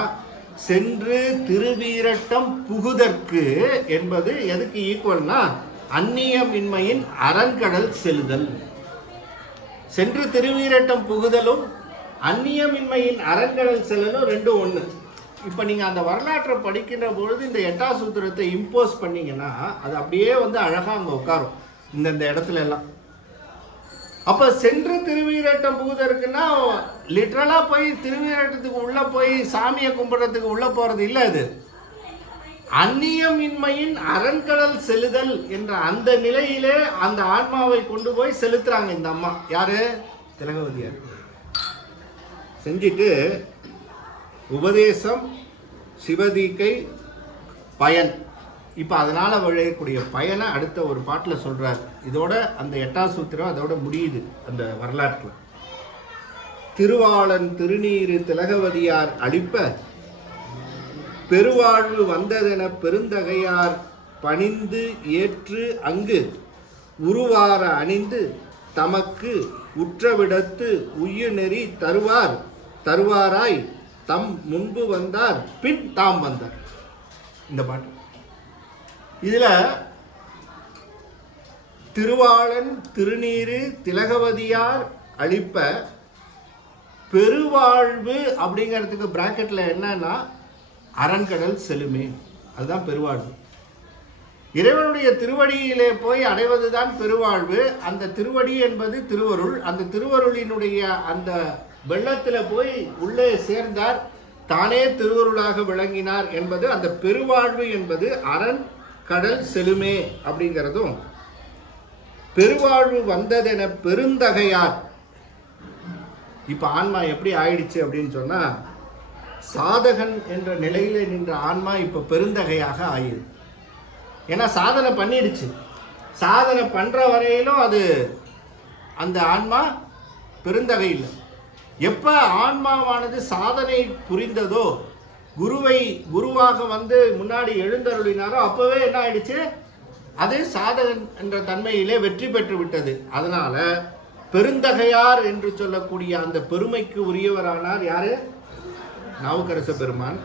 சென்று திருவீரட்டம் புகுதற்கு என்பது எதுக்கு ஈக்குவல்னா அந்நியமின்மையின் அரண்கடல் செல்லுதல். சென்று திருவீரட்டம் புகுதலும் அந்நியமின்மையின் அரண்கடல் செல்லுதலும் 2 ஒன்று. இப்போ நீங்கள் அந்த வரலாற்றை படிக்கின்ற பொழுது இந்த 8ஆம் சூத்திரத்தை இம்போஸ் பண்ணீங்கன்னா அது அப்படியே அழகாக அங்கே உட்காரும். இந்த இடத்துல எல்லாம் அப்ப சென்று திருவீரட்டம் புகுதற்குன்னா லிட்டரலா போய் திருவீரட்டத்துக்கு உள்ள போய் சாமியை கும்பிடுறதுக்கு உள்ள போறது இல்லை. அது அந்நியமின்மையின் அரண்கடல் செலுதல் என்ற அந்த நிலையிலே அந்த ஆன்மாவை கொண்டு போய் செலுத்துறாங்க இந்த அம்மா. யாரு? திலகவதியார். செஞ்சிட்டு உபதேசம், சிவதீக்கை, பயன். இப்போ அதனால் விளையக்கூடிய பயனை அடுத்த ஒரு பாட்டில் சொல்கிறார். இதோட அந்த 8ஆம் சூத்திரம் அதோட முடியுது அந்த வரலாற்றில். திருவாளன் திருநீரு திலகவதியார் அளிப்ப பெருவாழ்வு வந்ததென பெருந்தகையார் பணிந்து ஏற்று அங்கு உருவார அணிந்து தமக்கு உற்றவிடத்து உய்யுநெறி தருவாராய் தம் முன்பு வந்தார் பின் தாம் வந்தார். இந்த பாட்டு இதுல திருவாளன் திருநீரு திலகவதியார் அளிப்ப பெருவாழ்வு அப்படிங்கிறதுக்கு பிராக்கெட்ல என்னன்னா அரண்கடல் செலுமே, அதுதான் பெருவாழ்வு. இறைவனுடைய திருவடியிலே போய் அடைவதுதான் பெருவாழ்வு. அந்த திருவடி என்பது திருவருள். அந்த திருவருளினுடைய அந்த வெள்ளத்தில் போய் உள்ளே சேர்ந்தார், தானே திருவருளாக விளங்கினார் என்பது அந்த பெருவாழ்வு என்பது அரண் கடல் செலுமே அப்படிங்கிறதும். பெருவாழ்வு வந்ததென பெருந்தகையார். இப்ப ஆன்மா எப்படி ஆயிடுச்சு அப்படின்னு சொன்னா, சாதகன் என்ற நிலையில நின்ற ஆன்மா இப்ப பெருந்தகையாக ஆயிடுது. ஏன்னா சாதனை பண்ணிடுச்சு. சாதனை பண்ற வரையிலும் அது அந்த ஆன்மா பெருந்தகை இல்லை. எப்ப ஆன்மாவானது சாதனை புரிந்ததோ, குருவாக வந்து முன்னாடி எழுந்தருளினாரோ, அப்பவே என்ன ஆயிடுச்சு, அது சாதகன் என்ற தன்மையிலே வெற்றி பெற்று விட்டது. அதனால பெருந்தகையார் என்று சொல்லக்கூடிய அந்த பெருமைக்கு உரியவரானார் யாரு? நாவுக்கரச பெருமான்.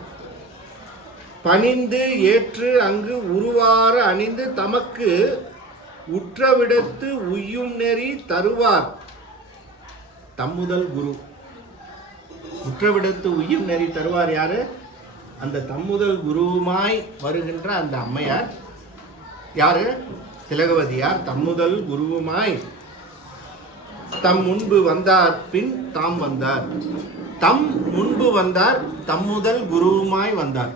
பணிந்து ஏற்று அங்கு உருவார அணிந்து தமக்கு உற்றவிடத்து உய்யும் நெறி தருவார் தம்முதல் குரு. உற்றவிடத்து உய்யும் நெறி தருவார் யாரு? அந்த தம்முதல் குருவுமாய் வருகின்ற அந்த அம்மையார். யாரு? திலகவதியார். தம்முதல் குருவுமாய் தம் முன்பு வந்தார் பின் தாம் வந்தார். தம் முன்பு வந்தார், தம்முதல் குருவுமாய் வந்தார்.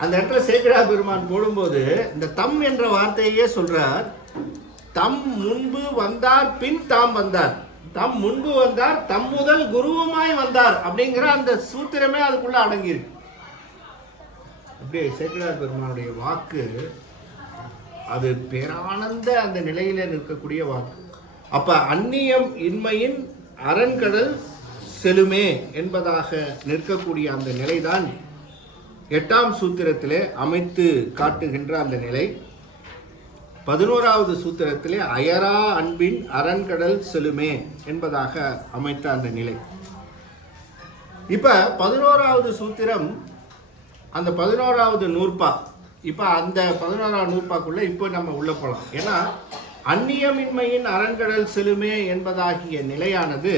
அந்த இடத்துல சேக்கிழார் பெருமான் போடும்போது இந்த தம் என்ற வார்த்தையே சொல்றார். தம் முன்பு வந்தார் பின் தாம் வந்தார். தம் முன்பு வந்தார், தம் முதல் குருவுமாய் வந்தார் அப்படிங்கிற அந்த சூத்திரமே அதுக்குள்ள அடங்கியிருக்கு. அப்படியே சேக்கிழார் பெருமானுடைய வாக்கு அது பேரானந்த அந்த நிலையில நிற்கக்கூடிய வாக்கு. அப்ப அந்நியம் இன்மையின் அரண்கடல் செலுமே என்பதாக நிற்கக்கூடிய அந்த நிலைதான் 8ஆம் சூத்திரத்திலே அமைத்து காட்டுகின்ற அந்த நிலை. 11வது சூத்திரத்திலே அயரா அன்பின் அரண்கடல் செலுமே என்பதாக அமைத்த அந்த நிலை. இப்ப 11வது சூத்திரம், அந்த 11வது நூற்பா. இப்ப அந்த 11வது நூற்பாக்குள்ள இப்போ நம்ம உள்ள போலாம். ஏன்னா அந்நியமின்மையின் அரண்கடல் செலுமே என்பதாகிய நிலையானது